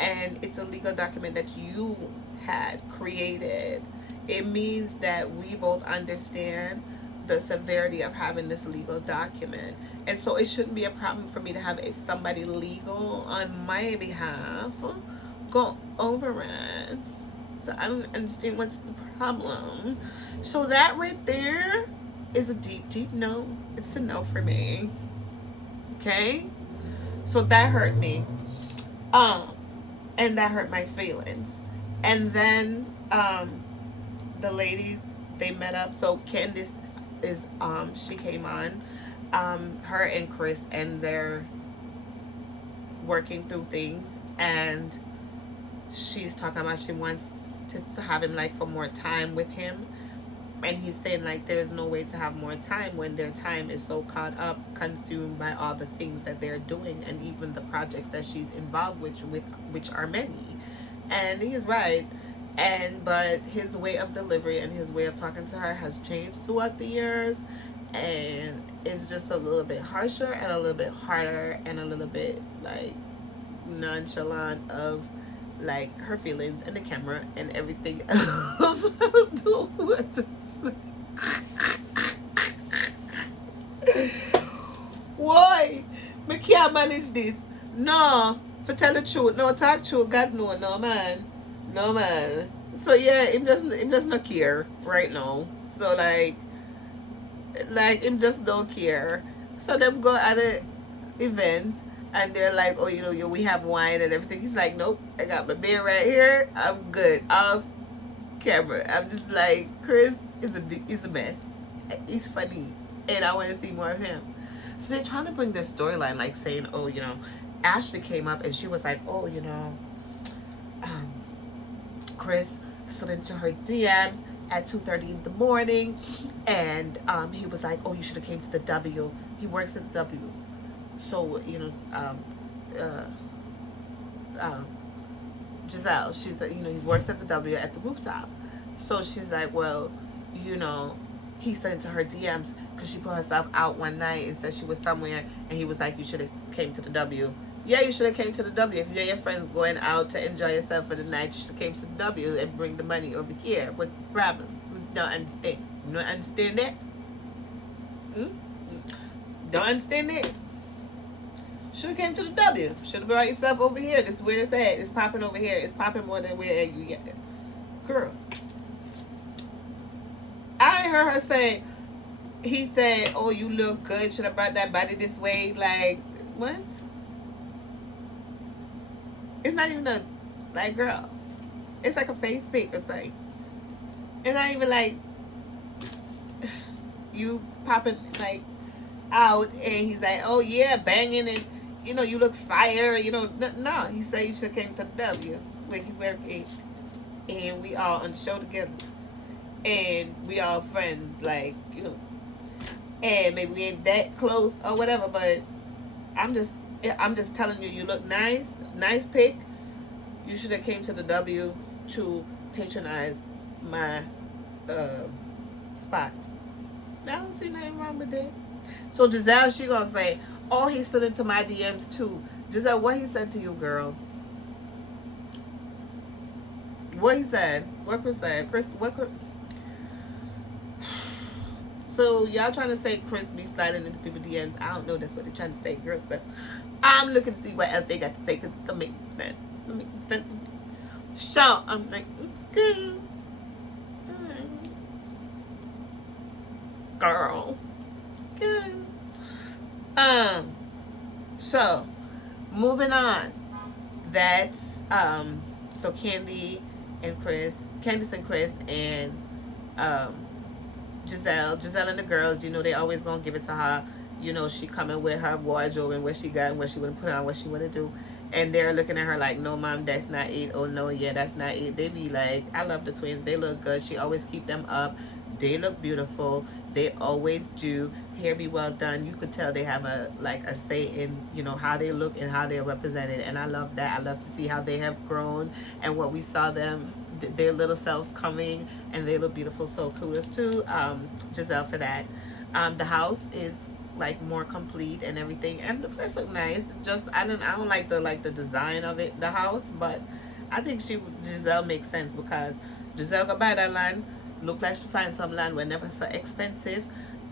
and it's a legal document that you had created, it means that we both understand the severity of having this legal document. And so it shouldn't be a problem for me to have somebody legal on my behalf go over it. So I don't understand what's the problem. So that right there is a deep, deep no. It's a no for me. Okay? So that hurt me. And that hurt my feelings. And then the ladies, they met up. So Candace is she came on, her and Chris, and they're working through things, and she's talking about she wants to have him like for more time with him, and he's saying like there's no way to have more time when their time is so caught up, consumed by all the things that they're doing, and even the projects that she's involved with which are many. And he's right. But his way of delivery and his way of talking to her has changed throughout the years, and it's just a little bit harsher and a little bit harder and a little bit like nonchalant of like her feelings and the camera and everything else. I don't know what to say. Why? I can't manage this. No, for tell the truth. No, talk truth. God no, no man. No man. So yeah, him just not care right now. So like him just don't care. So them go at an event and they're like, oh, you know, we have wine and everything. He's like, nope, I got my beer right here. I'm good. Off camera. I'm just like, Chris is a mess. He's funny, and I want to see more of him. So they're trying to bring this storyline, like saying, oh, you know, Ashley came up and she was like, oh, you know, Chris slid into her DMs at 2:30 in the morning, and he was like, oh, you should have came to the W. He works at the W. So, you know, Giselle, she's like, you know, he works at the W at the rooftop. So she's like, well, you know, he slid into her DMs because she put herself out one night and said she was somewhere, and he was like, you should have came to the W. Yeah, you should have came to the W. If you're your friends going out to enjoy yourself for the night, you should have came to the W and bring the money over here. What's the problem? We don't understand. You don't understand that? Don't understand that? Should have came to the W. Should have brought yourself over here. This is where it's at. It's popping over here. It's popping more than where you get it. Girl. I ain't heard her say, he said, oh, you look good. Should have brought that body this way. Like, what? It's not even a, like, girl. It's like a face pic or something. It's not even like you popping, like, out and he's like, oh, yeah, banging and, you know, you look fire. You know, no. He said you should have came to the W where he working. And we all on the show together. And we all friends, like, you know. And maybe we ain't that close or whatever, but I'm just telling you, you look nice. Nice pick. You should have came to the W to patronize my spot. I don't see nothing wrong with that. So Giselle, she gonna say, oh, he slid into my DMs too. Giselle, what he said to you, girl? What he said? What Chris said? Chris, what Chris? So y'all trying to say Chris be sliding into people's DMs? I don't know. That's what they're trying to say, girl. So I'm looking to see what else they got to say, because to make sense. So I'm like, okay. Girl. Okay. So moving on. That's so Candice and Chris, and Giselle and the girls, you know, they always gonna give it to her. You know, she coming with her wardrobe and what she got and what she wouldn't put on, what she wouldn't do. And they're looking at her like, no, mom, that's not it. Oh, no, yeah, that's not it. They be like, I love the twins. They look good. She always keep them up. They look beautiful. They always do. Hair be well done. You could tell they have a say in, you know, how they look and how they're represented. And I love that. I love to see how they have grown and what we saw them, their little selves coming, and they look beautiful. So kudos to Giselle for that. The house is like more complete and everything, and the place look nice. Just I don't like the design of it, the house, but I think Giselle makes sense because Giselle go buy that land, look like she find some land where never so expensive,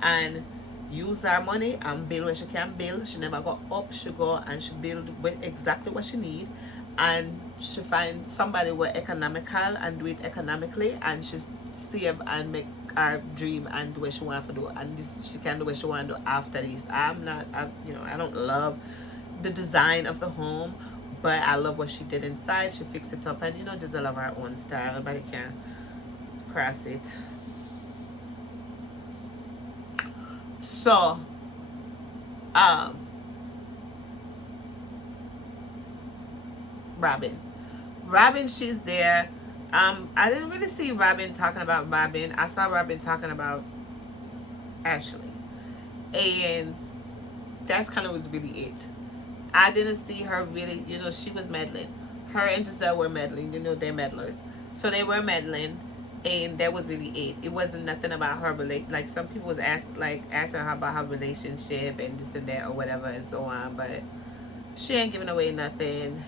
and use her money and build where she can build. She never go up, she go and she build with exactly what she need, and she find somebody who economical and do it economically, and she save and make her dream and do what she want to do, and this she can do what she want to do after this. I don't love the design of the home, but I love what she did inside. She fixed it up, and you know, just love her own style. Nobody can cross it. So Robin, she's there. I didn't really see Robin talking about Robin. I saw Robin talking about Ashley, and that's kind of was really it. I didn't see her really, you know, she was meddling. Her and Giselle were meddling, you know, they're meddlers. So they were meddling, and that was really it. It wasn't nothing about her like some people was asking her about her relationship and this and that or whatever and so on, but she ain't giving away nothing.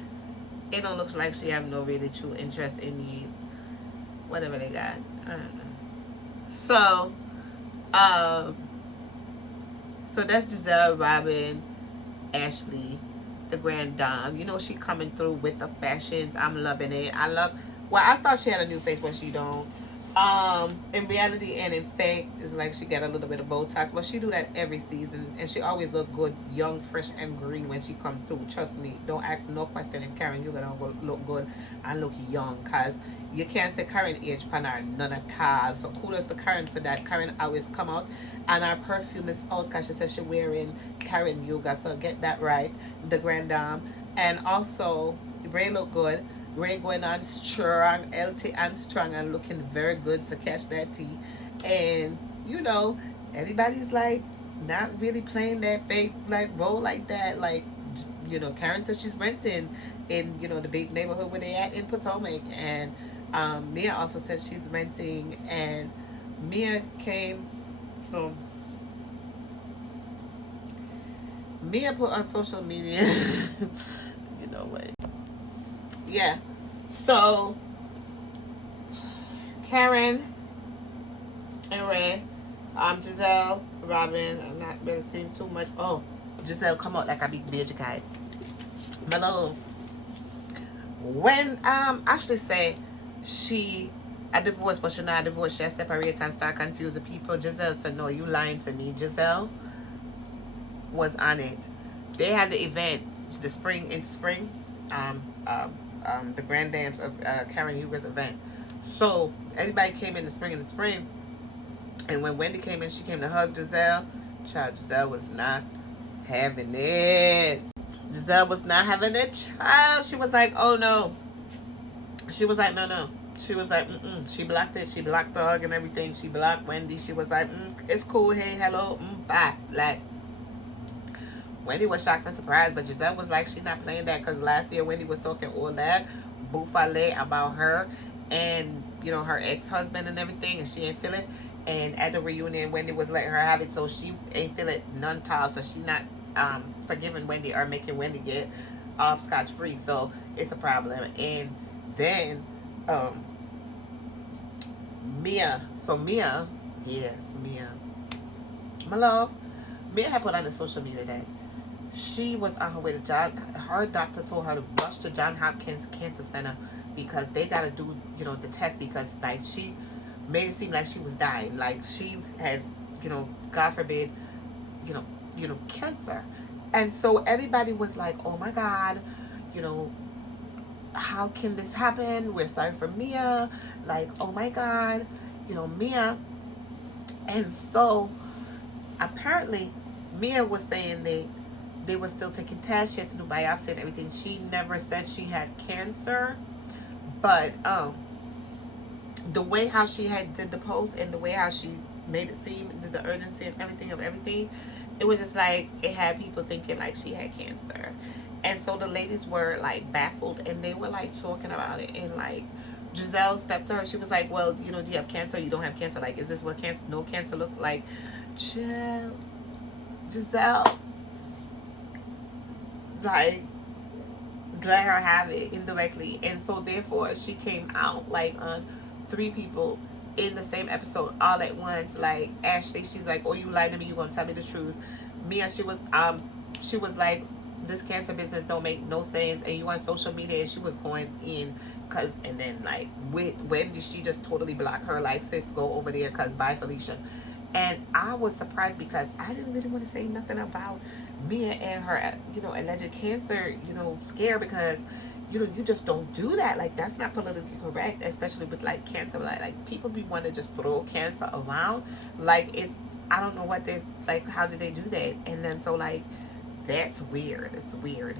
It don't look like she have no really true interest in the whatever they got. I don't know. So so that's Giselle, Robin, Ashley, the grand dame. You know, she coming through with the fashions. I'm loving it. I thought she had a new face, but she don't. In reality and in fact, it's like she got a little bit of Botox, but she do that every season, and she always look good, young, fresh, and green when she come through. Trust me, don't ask no question if Karen Huger don't look good and look young, cause you can't say Karen age pan her none at all. So kudos to Karen for that. Karen always come out, and our perfume is out, cause she says she wearing Karen Huger, so get that right, the grand dame. And also Ray look good. Ray going on strong, healthy and strong, and looking very good, so catch that tea. And you know, everybody's like not really playing that fake like role like that. Like, you know, Karen says she's renting in, you know, the big neighborhood where they at in Potomac, and Mia also said she's renting, and Mia came, so Mia put on social media you know what, yeah. So Karen and Ray, Giselle, Robin, I'm not really seeing too much. Oh, Giselle come out like a big beige guy. Hello. When Ashley say she a divorce, but she not a divorce, she separate and start confusing people, Giselle said, no, you lying to me. Giselle was on it. They had the event, the spring, the Grand Dames of Karen Huger's event. So everybody came in the spring, and when Wendy came in, she came to hug Giselle. Child, Giselle was not having it. Giselle was not having it, child. She was like, oh no. She was like, no. She was like, She blocked it. She blocked the hug and everything. She blocked Wendy. She was like, it's cool. Hey, hello, bye. Like, Wendy was shocked and surprised, but Giselle was like, she's not playing that, because last year Wendy was talking all that buffale about her and, you know, her ex-husband and everything, and she ain't feel it. And at the reunion, Wendy was letting her have it, so she ain't feel it none tall, so she not forgiving Wendy or making Wendy get off scotch-free, so it's a problem. And then Mia, my love, Mia had put on the social media that she was on her way to her doctor told her to rush to Johns Hopkins Cancer Center because they got to do, you know, the test, because like she made it seem like she was dying, like she has, you know, God forbid, you know, cancer. And so everybody was like, oh my God, you know, how can this happen? We're sorry for Mia. Like, oh my God, you know, Mia. And so apparently Mia was saying they were still taking tests. She had to do biopsy and everything. She never said she had cancer. But the way how she had did the post and the way how she made it seem, the urgency and everything of everything, it was just like, it had people thinking like she had cancer. And so the ladies were like baffled, and they were like talking about it, and like Giselle stepped to her. She was like, well, you know, do you have cancer? You don't have cancer. Like, is this what cancer, no cancer look like? Giselle, like, let her have it indirectly. And so therefore she came out like on 3 people in the same episode all at once. Like Ashley, she's like, oh, you lied to me, you gonna tell me the truth. Mia, she was like, this cancer business don't make no sense, and you on social media. And she was going in, cause, and then like when did she just totally block her, like, sis, go over there, cause bye Felicia. And I was surprised because I didn't really want to say nothing about Mia and her, you know, alleged cancer, you know, scare, because, you know, you just don't do that. Like, that's not politically correct, especially with like cancer. Like people be want to just throw cancer around. Like, it's, I don't know what they, like, how did they do that? And then so like, that's weird. It's weird.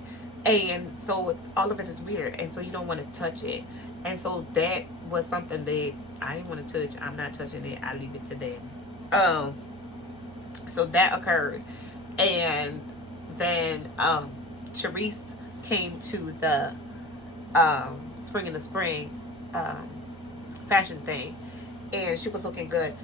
And so all of it is weird. And so you don't want to touch it. And so that was something that I didn't want to touch. I'm not touching it. I leave it to them. So that occurred. And then Charisse came to the Spring in the Spring fashion thing, and she was looking good.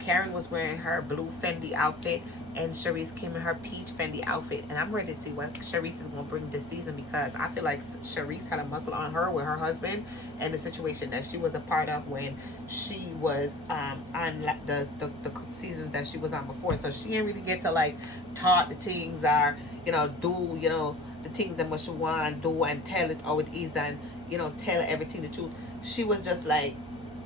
Karen was wearing her blue Fendi outfit, and Charisse came in her peach Fendi outfit. And I'm ready to see what Charisse is going to bring this season, because I feel like Charisse had a muscle on her with her husband and the situation that she was a part of when she was on the seasons that she was on before. So she didn't really get to like talk the things, or, you know, do, you know, the things that what she want to do and tell it all with ease, and, you know, tell everything the truth. She was just like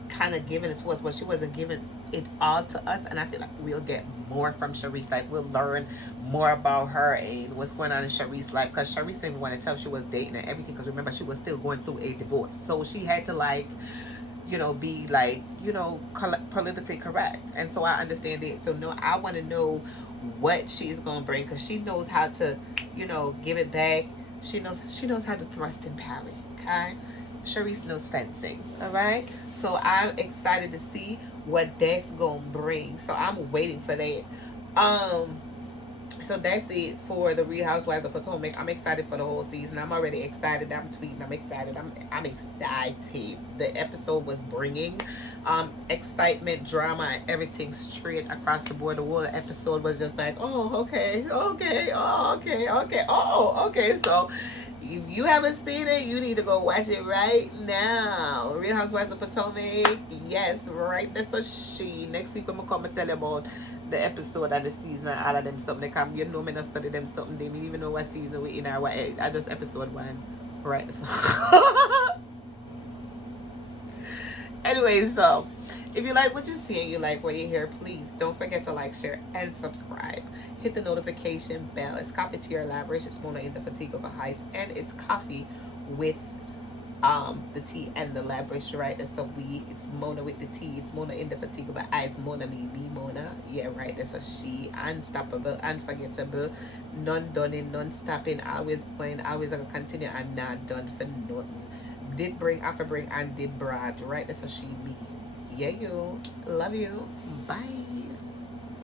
kind of giving it to us, but she wasn't giving it all to us. And I feel like we'll get more from Charisse. Like, we'll learn more about her and what's going on in Charisse's life, because Charisse didn't even want to tell she was dating and everything, because remember, she was still going through a divorce. So she had to, like, you know, be like, you know, politically correct. And so I understand it. So no, I want to know what she's gonna bring, because she knows how to, you know, give it back. She knows how to thrust and parry. Okay, Charisse knows fencing. All right, so I'm excited to see what that's gonna bring. So I'm waiting for that. So that's it for the Real Housewives of Potomac. I'm excited for the whole season. I'm already excited. I'm tweeting. I'm excited. I'm excited. The episode was bringing excitement, drama, and everything straight across the board. The whole episode was just like, oh, okay, okay, oh, okay, okay, oh, okay. So if you haven't seen it, you need to go watch it right now. Real Housewives of Potomac. Yes, right. That's a she. Next week I'm gonna come and tell you about the episode of the season and all of them something. They come, you know, me not study them something. They don't even know what season we in or what. I just episode 1. Right. So anyway, so if you like what you see and you like what you hear, please don't forget to like, share, and subscribe. Hit the notification bell. It's Cafetier Labrishers. It's Mona in the Fatigue of a Heist, and it's coffee with the tea and the Labrish, right? That's a we. It's Mona with the tea. It's Mona in the Fatigue of a Heist. Mona me Mona. Yeah, right. That's a she. Unstoppable, unforgettable, none done in, none stopping, always going, always gonna continue, and not done for nothing. Did bring, after bring, and did brought, right? That's a she me. Yeah, you. Love you. Bye.